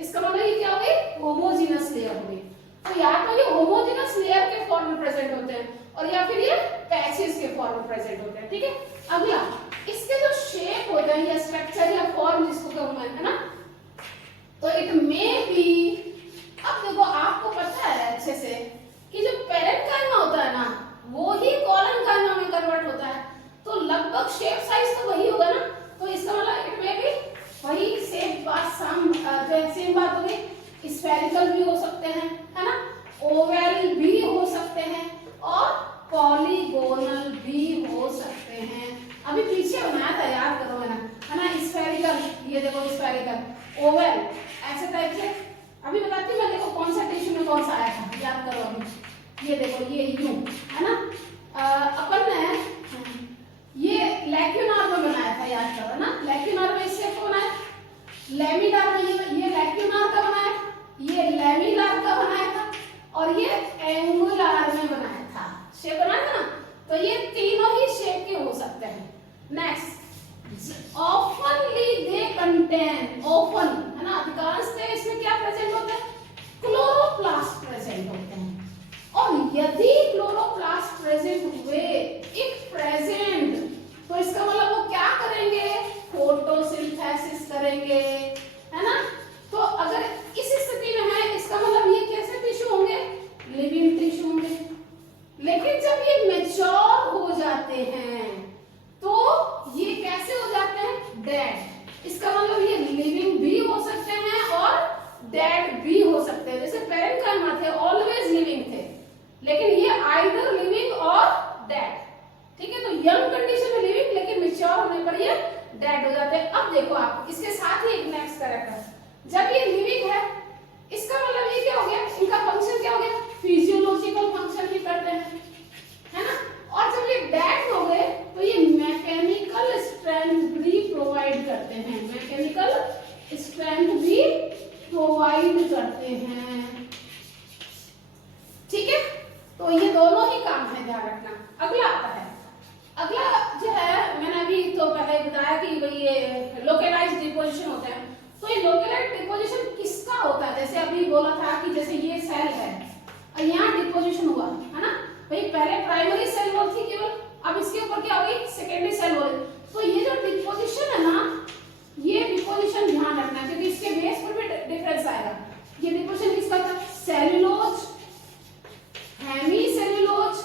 इसका मतलब ये क्या हो गई, होमोजेनस लेयर हो गई। तो या तो ये होमोजेनस लेयर के फॉर्म में प्रेजेंट होते हैं और या फिर ये पैचेस के फॉर्म में प्रेजेंट होते हैं, ठीक है। अगला, इसके जो शेप होते हैं या स्ट्रक्चर या फॉर्म जिसको कहूँ मैं, है ना, तो इट मे बी, अब देखो आपको पता है अच्छे से कि जो पेरेन्काइमा होता है ना वो ही कॉलनकाइमा में कन्वर्ट होता है, तो लगभग शेप साइज तो वही होगा ना, तो इसका मतलब इट मे बी वही सेम बात, सेम बात होगी। स्फेरिकल भी हो सकते हैं, है ना, ओवल भी हो सकते हैं और पॉलीगोनल भी हो सकते हैं। अभी पीछे बनाया था, याद करो मैंने, है ना, स्फेरिकल, ये देखो स्फेरिकल, ओवल, ऐसे टाइप से। अभी बताती हूँ मैं, देखो कौन सा टिश्यू में कौन सा आया था, याद करो। अभी ये देखो ये यूं, है ना, अपन ने ये लैक्यूनार में बनाया था, याद करो ना, लैक्यूनार में इससे को बनाया, लैमिनार में ये लैक्यूनार का बनाया, ये लैमिनार का बनाया था और ये एंगुलर में बनाया था, शेप बनाया था ना, तो ये तीनों ही शेप के हो सकते हैं। नेक्स्ट, ऑफनली दे कंटेन, ऑफन, है ना, अधिकांशतः इसमें क्या प्रेजेंट होते हैं, क्लोरोप्लास्ट प्रेजेंट होते हैं। और यदि क्लोरोप्लास्ट प्रेजेंट हुए, इफ प्रेजेंट, तो इसका मतलब वो क्या करेंगे, फोटोसिंथेसिस करेंगे, है ना। तो अगर इस स्थिति में है, इसका मतलब ये कैसे टिश्यू होंगे, लिविंग टिश्यू होंगे। लेकिन जब ये मैच्योर हो जाते हैं तो ये कैसे हो जाते हैं, डेड। इसका मतलब ये लिविंग भी हो सकते हैं और डेड भी हो सकते हैं। जैसे पेरेन्काइमा थे, ऑलवेज लिविंग थे, लेकिन ये आइदर लिविंग और डेड, ठीक है। तो यंग कंडीशन में लिविंग, लेकिन मैच्योर होने पर ये डेड हो जाते हैं। अब देखो आप इसके साथ ही एक नेक्स्ट कैरेक्टर, जब ये लिविंग है, इसका मतलब ये क्या हो गया, इनका फंक्शन क्या हो गया, फिजियोलॉजिकल फंक्शन भी करते हैं, है ना। और जब ये डेड हो गए तो ये मैकेनिकल स्ट्रेंथ भी प्रोवाइड करते हैं, मैकेनिकल स्ट्रेंथ भी प्रोवाइड करते हैं, ठीक है। तो ये दोनों ही काम है, ध्यान रखना। अगला आता है, अगला जो है, मैंने अभी तो पहले बताया कि भाई ये लोकलाइज्ड डिपोजिशन होते हैं। तो ये लोकलाइज्ड डिपोजिशन किसका होता है, जैसे अभी बोला था कि जैसे ये सेल है और यहाँ डिपोजिशन हुआ, है ना, भाई पहले प्राइमरी सेल वॉल थी केवल, अब इसके ऊपर क्या होगी, सेकेंडरी सेल वॉल। तो ये जो डिपोजिशन है ना, ये डिपोजिशन ध्यान रखना, क्योंकि इसके बेस पर भी डिफरेंस आएगा। ये डिपोजिशन किसका था, cellulose, hemicellulose,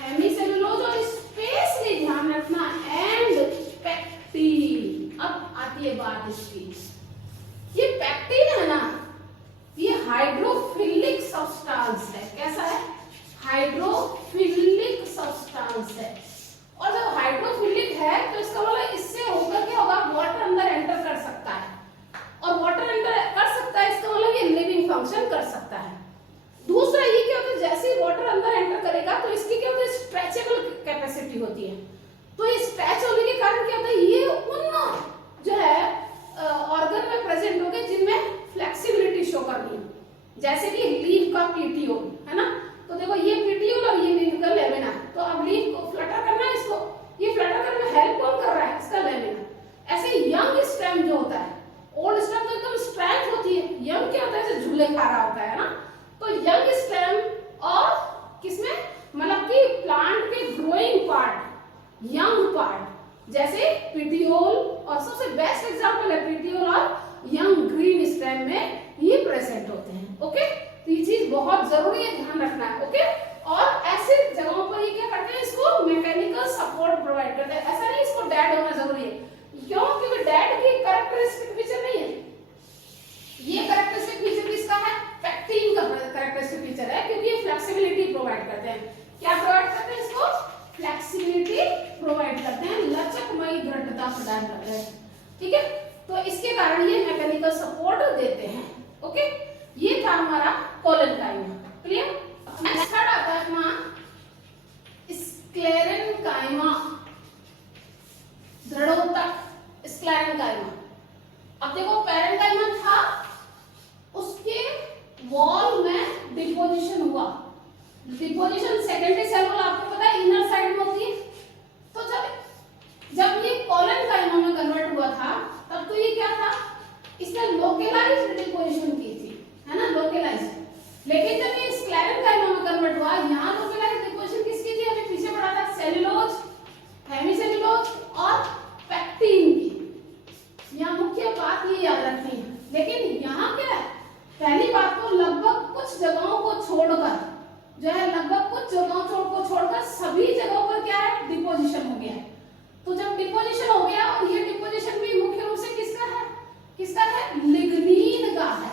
hemicellulose, और स्पेशली ध्यान रखना एंड पेक्टिन। अब आती है बात इसकी, ये पेक्टिन है ना, ये हाइड्रोफिलिक सब्सटेंस है। कैसा है, हाइड्रोफिलिक सब्सटेंस है। और जब हाइड्रोफिलिक है तो इसका मतलब इससे होकर क्या होगा, वाटर अंदर एंटर कर सकता है, और वाटर एंटर कर सकता है, इसका मतलब ये लिविंग फंक्शन कर सकता है। दूसरा ये क्या होता है, जैसे ही वाटर अंदर एंटर करेगा तो इसकी क्या होता है, स्ट्रेचेबल कैपेसिटी होती है। तो ये स्ट्रेच होने के कारण क्या होता है, ये उन जो है ऑर्गन में प्रेजेंट होंगे जिनमें फ्लेक्सिबिलिटी शो करनी है, जैसे कि लीफ का पीटियोल, है ना। तो देखो ये पीटियोल और ये लीफ का लेमिना, तो अब लीफ को फ्लटर करना है, इसको ये फ्लटर करने में हेल्प कौन कर रहा है, इसका लेमिना। ऐसे यंग स्टेम जो होता है, ओल्ड स्टेम तो एकदम स्ट्रेच होती है, यंग क्या होता है, ऐसे झूले खा रहा होता है ना। तो यंग स्टेम और किसमें, मतलब कि प्लांट के ग्रोइंग पार्ट, यंग पार्ट, जैसे पीटियोल, और सबसे बेस्ट एग्जांपल है पीटियोल और यंग ग्रीन स्टेम में ये प्रेजेंट होते हैं। ओके, तो ये चीज बहुत जरूरी है, ध्यान रखना है। ओके, और ऐसे जगहों पर ये क्या करते हैं, इसको मैकेनिकल सपोर्ट प्रोवाइड करते हैं। ऐसा नहीं इसको डेड होना जरूरी है, क्यों, क्योंकि डेड की कैरेक्टरिस्टिक फीचर नहीं है, ये कैरेक्टरिस्टिक फीचर किसका है, पेक्टिन का कैरेक्टरिस्टिक फीचर है, क्योंकि ये फ्लेक्सिबिलिटी प्रोवाइड करते हैं। क्या प्रोवाइड करते हैं, इसको फ्लेक्सिबिलिटी प्रोवाइड करते हैं, लचकमयी दृढ़ता प्रदान करते हैं, ठीक है। तो इसके कारण ये मैकेनिकल सपोर्ट देते हैं। ओके, ये था हमारा collenchyma. Clear. Next deposition secondary cell wall आपको पता है इनर साइड में होती है। तो जब ये कॉलन काइमा में कन्वर्ट हुआ था तब तो ये क्या था, इसने लोकलाइज्ड डिपोजिशन की थी, है ना, लोकलाइज्ड। लेकिन जब ये स्क्लेरन काइमा में कन्वर्ट हुआ, यहाँ लोकलाइज्ड डिपोजिशन किसकी थी, अभी पीछे पढ़ा था, सेल्यूलोज, हेमीसेल्यूलोज और पेक्टिन की। यहाँ मुख्य बात ये याद रखनी है। लेकिन यहाँ क्या है, पहली बात तो लगभग कुछ जगहों को छोड़कर जो है, लगभग कुछ जगहों को छोड़कर सभी जगहों पर क्या है, डिपोजिशन हो गया है। तो जब डिपोजिशन हो गया, और ये डिपोजिशन भी मुख्य रूप से किसका है, लिग्नीन का है।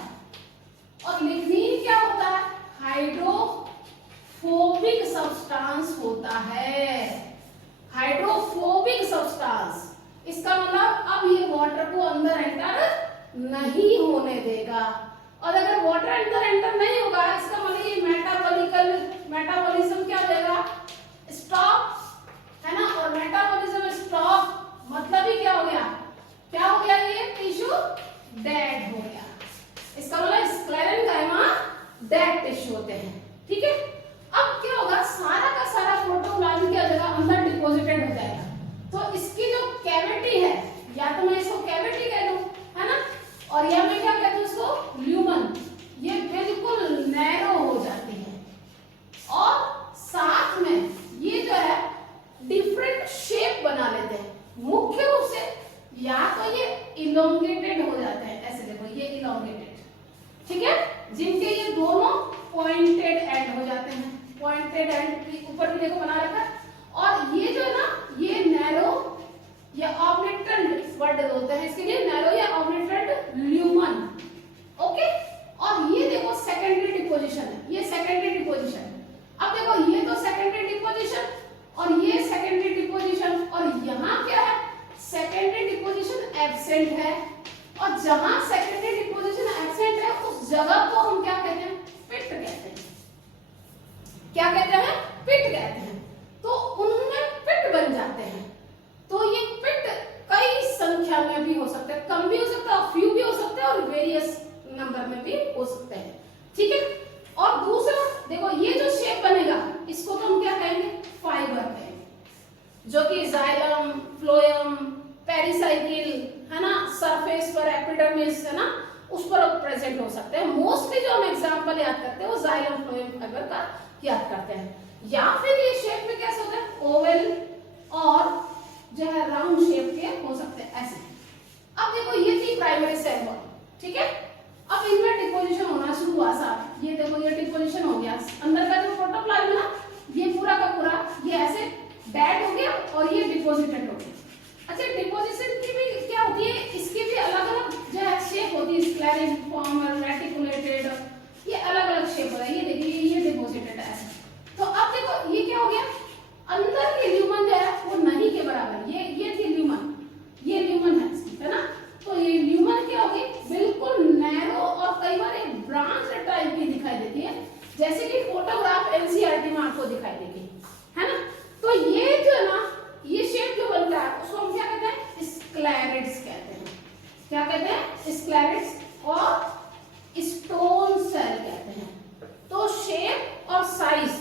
और लिग्नीन क्या होता है, हाइड्रोफोबिक सब्सटेंस होता है, हाइड्रोफोबिक सब्सटेंस। इसका मतलब अब ये वाटर को अंदर एंटर नहीं होने देगा, और अगर वाटर अंदर एंटर नहीं होगा, इसका मतलब ये मेटाबॉलिज्म क्या देगा, स्टॉप, है ना। और मेटाबॉलिज्म स्टॉप मतलब ही क्या हो गया, ये टिश्यू डेड हो गया। इसका मतलब स्क्लेरन काइमा डेड टिश्यू होते हैं, ठीक है। अब क्या होगा, सारा का सारा प्रोटोप्लाज्म क्या हो जाएगा, अंदर डिपॉजिटेड हो जाएगा। तो इसकी जो कैविटी है, या तो मैं इसको कैविटी कह दूं, है ना, और या मैं क्या कहता हूं इसको ल्यूमन, ये बिल्कुल नैरो हो जाती है। और साथ में ये जो है डिफरेंट शेप बना लेते हैं। मुख्य रूप से या तो ये इलोंगेटेड हो जाते हैं, ऐसे देखो ये इलोंगेटेड, ठीक है, जिनके ये दोनों पॉइंटेड एंड हो जाते हैं, पॉइंटेड एंड ऊपर भी देखो बना रखा है। और ये जो है ना, ये नैरो या ऑब्लिटरेंट वर्ड होते हैं इसके लिए, नैरो या ऑब्लिटरेंट ल्यूमन, ओके। और ये देखो सेकेंडरी डिपोजिशन है, ये सेकेंडरी डिपोजिशन। अब देखो ये तो सेकेंडरी डिपोजिशन और ये सेकेंडरी डिपोजिशन, और यहाँ क्या है, सेकेंडरी डिपोजिशन एब्सेंट है। और जहां सेकेंडरी डिपोजिशन एब्सेंट है, उस जगह को हम क्या कहते हैं, पिट कहते हैं। क्या कहते हैं, पिट कहते हैं। तो उनमें पिट बन जाते हैं। तो ये पिट कई संख्या में भी हो सकते हैं, कम भी हो सकता है, फ्यू भी हो सकते हैं, और वेरियस नंबर में भी हो सकते हैं, ठीक है। और दूसरा देखो, ये जो शेप बनेगा, इसको तो हम क्या कहेंगे, फाइबर कहेंगे, जो कि जाइलम, फ्लोएम, पेरिसाइकिल, है ना, सरफेस पर एपिडर्मिस, है ना, उस पर प्रेजेंट हो सकते हैं। मोस्टली जो हम एग्जांपल याद करते हैं वो जाइलम, फ्लोएम फाइबर का याद करते हैं। या फिर ये शेप में कैसे होता है, ओवल और जो है राउंड शेप के हो सकते हैं, ऐसे। अब देखो ये थी प्राइमरी सेल वॉल, ठीक है। अब इनमें डिपोजिशन होना शुरू हुआ साहब, ये देखो ये डिपोजिशन हो गया, अंदर का जो प्रोटोप्लाज्म ना, ये पूरा का पूरा ये ऐसे डेड हो गया और ये डिपोजिटेड हो गया। अच्छा, डिपोजिशन की भी क्या होती है, इसकी भी अलग अलग जो है शेप होती है, स्क्लेरिफॉर्म, रेटिकुलेटेड, ये अलग अलग शेप होता है। ये देखिए ये डिपोजिटेड है ऐसे। तो अब देखो ये क्या हो गया, अंदर के ल्यूमन जो है वो नहीं के बराबर, ये थी ल्यूमन, ये ल्यूमन है ना। तो ये ल्यूमन क्या होगी, बिल्कुल नैरो और कई बार एक ब्रांच टाइप की दिखाई देती है, जैसे कि फोटोग्राफ एनसीईआरटी में आपको दिखाई देगी, है ना। तो ये जो है ना, ये शेप जो बनता है उसको हम क्या कहते हैं, स्क्लेरिड्स कहते हैं। क्या कहते हैं, स्क्लेरिड्स और स्टोन सेल कहते हैं। तो शेप और साइज,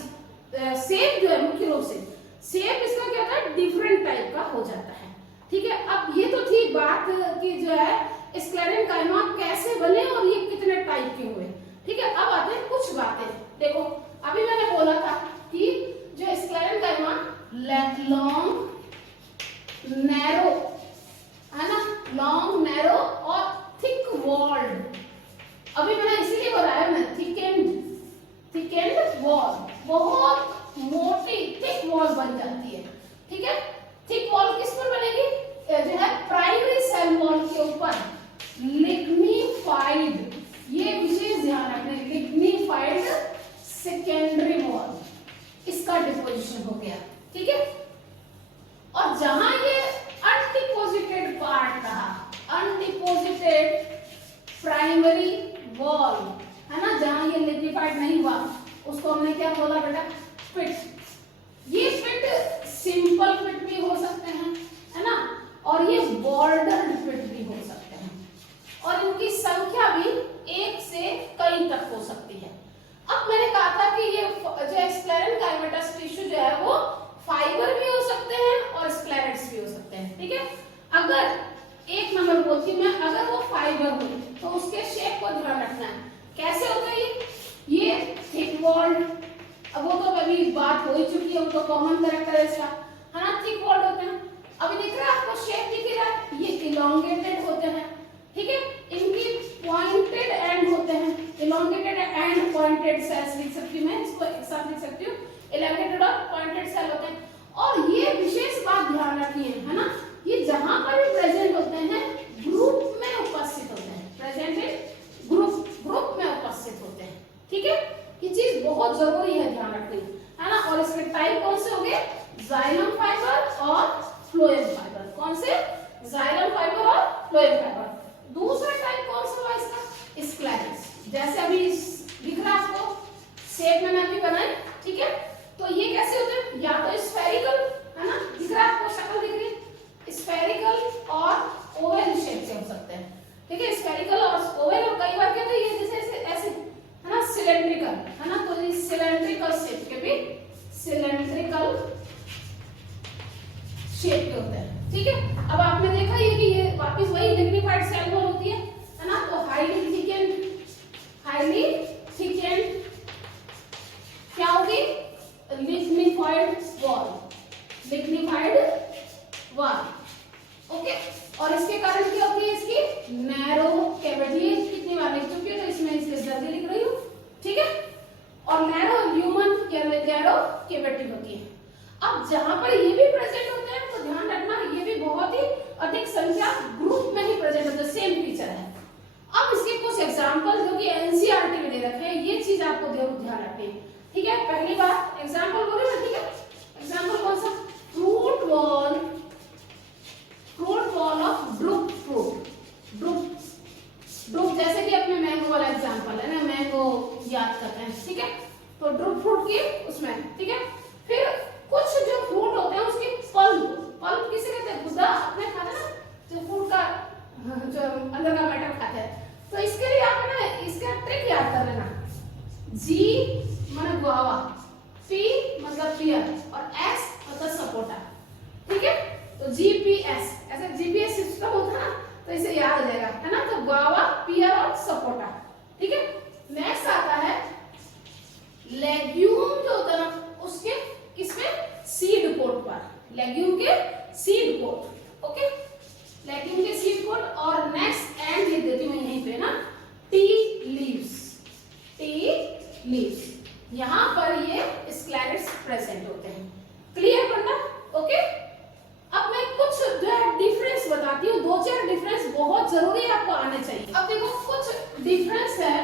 शेप जो है मुख्य रूप से शेप इसका क्या होता है, डिफरेंट टाइप का हो जाता है, ठीक है। अब ये तो थी बात कि जो है स्क्लेरन काइमा कैसे बने और ये कितने टाइप के हुए, ठीक है। अब आते हैं कुछ बातें। देखो अभी मैंने बोला था कि जो स्क्लेरन काइमा लॉन्ग नैरो, है ना, लॉन्ग नैरो और थिक वॉल्ड। अभी मैंने इसीलिए बताया ना, थिकेंड वॉल, बहुत मोटी थिक वॉल बन जाती है, ठीक है। थिक वॉल किस पर बनेगी, जो है प्राइमरी सेल वॉल के ऊपर लिग्निफाइड, ये विशेष ध्यान रखना, लिग्निफाइड सेकेंडरी वॉल, इसका डिपोजिशन हो गया, ठीक है। और जहां ये अनडिपोजिटेड पार्ट रहा, अनडिपोजिटेड प्राइमरी वॉल, है ना, जहां ये लिग्निफाइड नहीं हुआ, उसको हमने क्या बोला बेटा, पिट। ये पिट सिंपल पिट भी हो सकते हैं, है ना, और ये बॉर्डर्ड पिट भी हो सकते हैं, और इनकी संख्या भी 1 से कई तक हो सकती है। अब मैंने कहा था कि ये जो की बात हो ही चुकी है, वो तो कॉमन कैरेक्टर है इसका, है ना, थिक वॉल्ड होते हैं। अभी दिख रहा है आपको शेप दिख रहा है, ये इलोंगेटेड होते हैं, ठीक है, इनकी पॉइंटेड एंड होते हैं, इलोंगेटेड एंड पॉइंटेड सेल्स लिख सकती हूँ मैं, इसको एक साथ लिख सकती हूँ, इलोंगेटेड और पॉइंटेड सेल होते हैं। और ये विशेष बात ध्यान रखनी है ना, ये जहां पर भी प्रेजेंट होते हैं ग्रुप में उपस्थित होते हैं, प्रेजेंट इन ग्रुप में उपस्थित होते हैं, ठीक है, ये चीज बहुत जरूरी है ध्यान रखनी, है ना। और इसके टाइप कौन से होंगे, जाइलम फाइबर और फ्लोएम फाइबर, कौन से, जाइलम फाइबर और फ्लोएम फाइबर। दूसरा टाइप कौन सा हुआ इसका, स्क्लेरेंस, जैसे अभी दिख रहा है आपको, शेप मैंने अभी बनाई, ठीक है, तो ये कैसे होते हैं, या तो स्फेरिकल, है ना, दिख रहा है आपको, शक्ल दिख रही है, स्फेरिकल और ओवल शेप से हो सकते हैं, ठीक है, स्फेरिकल और ओवल, और कई बार कहते हैं ये जैसे ऐसे, है ना, सिलेंड्रिकल, है ना, तो ये सिलेंड्रिकल शेप के भी, सिलेंड्रिकल शेप के होते हैं, ठीक है। अब आपने देखा ये कि ये वापस वही लिग्निफाइड सेल वॉल होती है ना, तो हाईली थिकेंड क्या होगी, lignified wall, lignified wall, okay. और इसके कारण क्या होती है, इसकी नैरो कैविटी, कितनी बार लिख चुकी है तो इसमें इसलिए जल्दी लिख रही हूँ, ठीक है, और नैरो ह्यूमन नैरो कैविटी होती है। अब जहां पर ये भी प्रेजेंट होते हैं तो ध्यान रखना ये भी बहुत ही अधिक संख्या ग्रुप में ही प्रेजेंट होते हैं, सेम फीचर है। अब इसके कुछ एग्जांपल जो कि एनसीईआरटी में दे रखे हैं, ये चीज आपको ध्यान रखनी है, ठीक है। पहली बात एग्जांपल बोले ना, ठीक है, एग्जांपल कौन सा, fruit wall of drupe fruit, drupe जैसे कि अपने मैंगो वाला एग्जांपल है ना, मैंगो याद करते हैं, ठीक है, तो ड्रुप फ्रूट की उसमें, ठीक है। फिर कुछ जो फ्रूट होते हैं उसकी पल्प किसे कहते हैं, गुदा अपने खाते हैं ना, जो फ्रूट का जो अंदर का मैटर खाते हैं, तो इसके लिए आप ना इसका ट्रिक याद कर लेना, जी मतलब गुआवा, पी मतलब पियर और एस मतलब सपोटा, ठीक है, तो जीपीएस, ऐसे जीपीएस सिस्टम होता है ना, तो इसे याद हो जाएगा, है ना, तो गुआवा, पियर और सपोटा, ठीक है। नेक्स्ट आता है लेग्यूम जो होता है ना, उसके किसमें, सीड कोट पर, लेग्यूम के सीड कोट, ओके, लेग्यूम के सीड कोट। और नेक्स्ट एंड लिख देती हूँ यहीं पे ना, टी लीव्स, यहां पर ये स्क्लेरेट्स प्रेजेंट होते हैं, क्लियर करना, ओके। अब मैं कुछ जो है डिफरेंस बताती हूँ, दो चार डिफरेंस बहुत जरूरी है आपको आने चाहिए। अब देखो कुछ डिफरेंस है,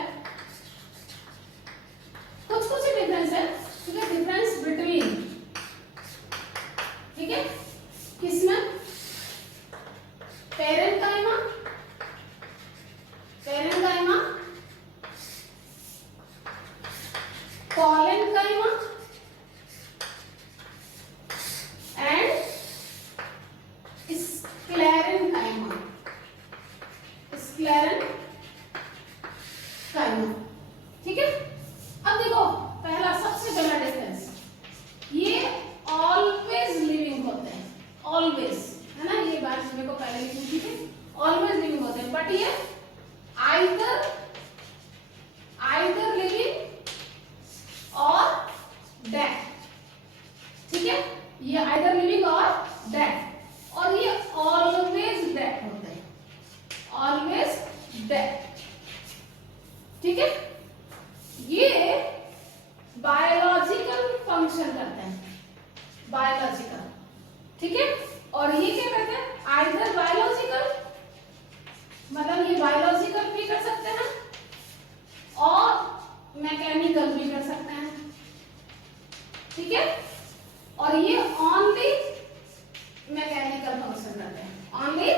कुछ डिफरेंस है, ठीक है, डिफरेंस बिटवीन, ठीक है, किसमें, पेरेन्काइमा कॉलेनकाइमा एंड स्क्लेरेनकाइमा, ठीक है। अब देखो पहला, सबसे पहला डिफरेंस, ये ऑलवेज लिविंग होते हैं, ऑलवेज, है ना, ये बात मेरे को पहले लिखी थी, ठीक है, ऑलवेज लिविंग होते हैं, बट ये आइदर लिविंग और डेड, ठीक है, ये आइदर लिविंग और डेड, और ये ऑलवेज डेड होते हैं, ऑलवेज डेड, ठीक है। ये बायोलॉजिकल फंक्शन करते हैं, बायोलॉजिकल, ठीक है, और ये क्या करते हैं, आइदर बायोलॉजिकल, मतलब ये बायोलॉजिकल भी कर सकते हैं और मैकेनिकल भी कर सकते हैं, ठीक है, और ये ओनली मैकेनिकल फंक्शन करते हैं, ओनली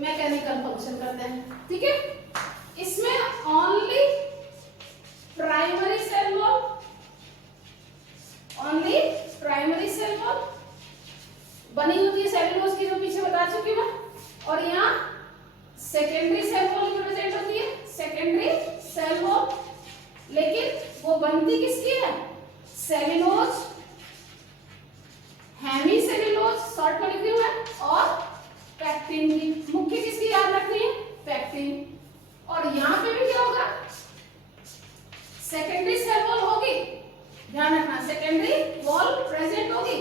मैकेनिकल फंक्शन करते हैं, ठीक है। इसमें only primary cell wall, only primary cell wall बनी होती है सेलुलोज की, जो पीछे बता चुकी मैं, और यहाँ सेकेंडरी सेल वॉल प्रेजेंट होती है, सेकेंडरी सेल वॉल, लेकिन वो बनती किसकी है, सेलुलोज, हेमीसेलुलोज शॉर्ट में लिख रही हूं मैं, और पैक्टिन की, मुख्य किसकी याद रखनी है, पैक्टिन। और यहाँ पे भी क्या होगा, सेकेंडरी सेल वॉल होगी, ध्यान रखना, सेकेंडरी वॉल प्रेजेंट होगी,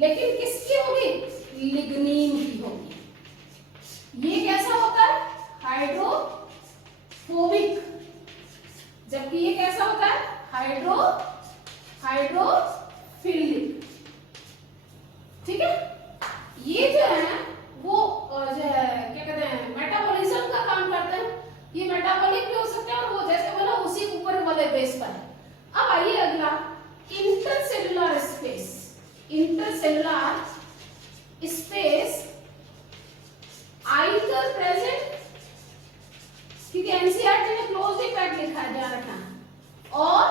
लेकिन किसकी होगी? लिग्नीन की होगी। ये कैसा होता है? हाइड्रोफोबिक, जबकि ये कैसा होता है? हाइड्रोफिलिक। ठीक है, ये जो है वो जो है क्या कहते हैं, मेटाबॉलिज्म का काम करते हैं। ये मेटाबॉलिक भी हो सकते हैं और वो जैसे बोला उसी ऊपर वाले बेस पर है। अब आइए अगला, intercellular space. Intercellular space either present, क्योंकि एनसीईआरटी ने क्लोजली पैक्ड लिखा है, ध्यान रखना, और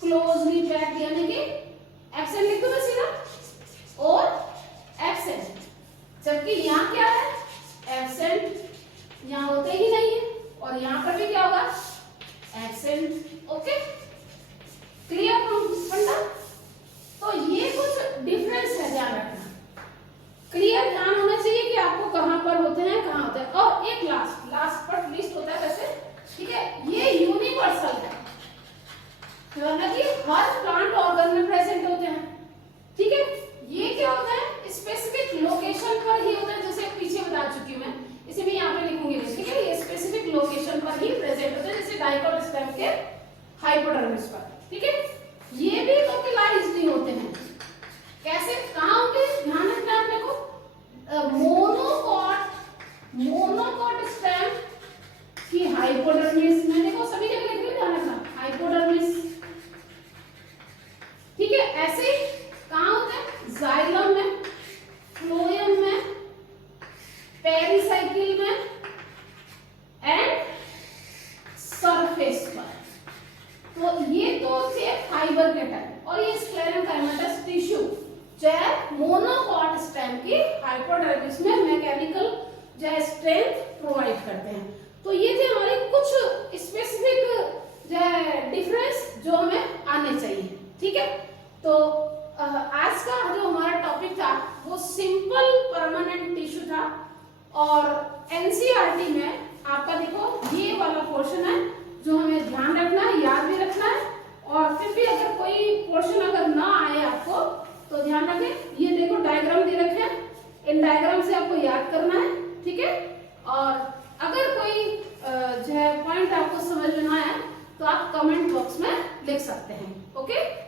क्लोजली पैक्ड यानी कि एब्सेंट लिख दो सीधा, और एब्सेंट, जबकि यहाँ क्या है? एब्सेंट, यहाँ होते ही नहीं है, और यहाँ पर भी क्या होगा? एब्सेंट। ओके, क्लियर फंडा? तो ये कुछ डिफरेंस है, ध्यान रखना, क्लियर ध्यान होना चाहिए कि आपको कहां पर होते हैं, कहां होते हैं। और एक लास्ट बट लीस्ट होता है वैसे, ठीक है, ये यूनिवर्सल है, मतलब कि हर प्लांट ऑर्गन में प्रेजेंट होते हैं। ठीक है, ये क्या होता है? स्पेसिफिक लोकेशन पर ही होता है, जैसे पीछे बता चुकी हूं मैं, इसे भी यहाँ पे लिखूंगी। ठीक है, ये स्पेसिफिक लोकेशन पर ही प्रेजेंट होते हैं, जैसे डाइकोट स्टेम के हाइपोडर्मिस पर। ठीक है, ये भी लोकलाइज्ड नहीं होते हैं। कैसे, कहाँ होंगे? ध्यान रखना अपने को, मोनोकॉट स्टेम की हाइपोडर्मिस में, देखो सभी जगह लिख रही हूं, ध्यान रखना, हाइपोडर्मिस। ठीक है, ऐसे कहाँ होते हैं? जाइलम में, फ्लोएम में, पेरिसाइकिल में एंड सरफेस पर। तो ये तो थे फाइबर के टाइप, और ये स्क्लेरेंकाइमेटस टिश्यू जो है मोनोकॉट स्टेम की हाइपोडर्मिस में मैकेनिकल जो है स्ट्रेंथ प्रोवाइड करते हैं। तो ये थे हमारे कुछ स्पेसिफिक जो है डिफरेंस जो हमें आने चाहिए। ठीक है, तो आज का जो हमारा टॉपिक था वो सिंपल परमानेंट टिश्यू था, और एनसीईआरटी में आपका देखो ये वाला पोर्शन है जो हमें ध्यान रखना है, याद भी रखना है, और फिर भी अगर कोई पोर्शन अगर ना आए आपको तो ध्यान रखें, ये देखो डायग्राम दे रखे हैं, इन डायग्राम से आपको याद करना है। ठीक है, और अगर कोई जो है पॉइंट आपको समझ में ना आया तो आप कमेंट बॉक्स में लिख सकते हैं। ओके।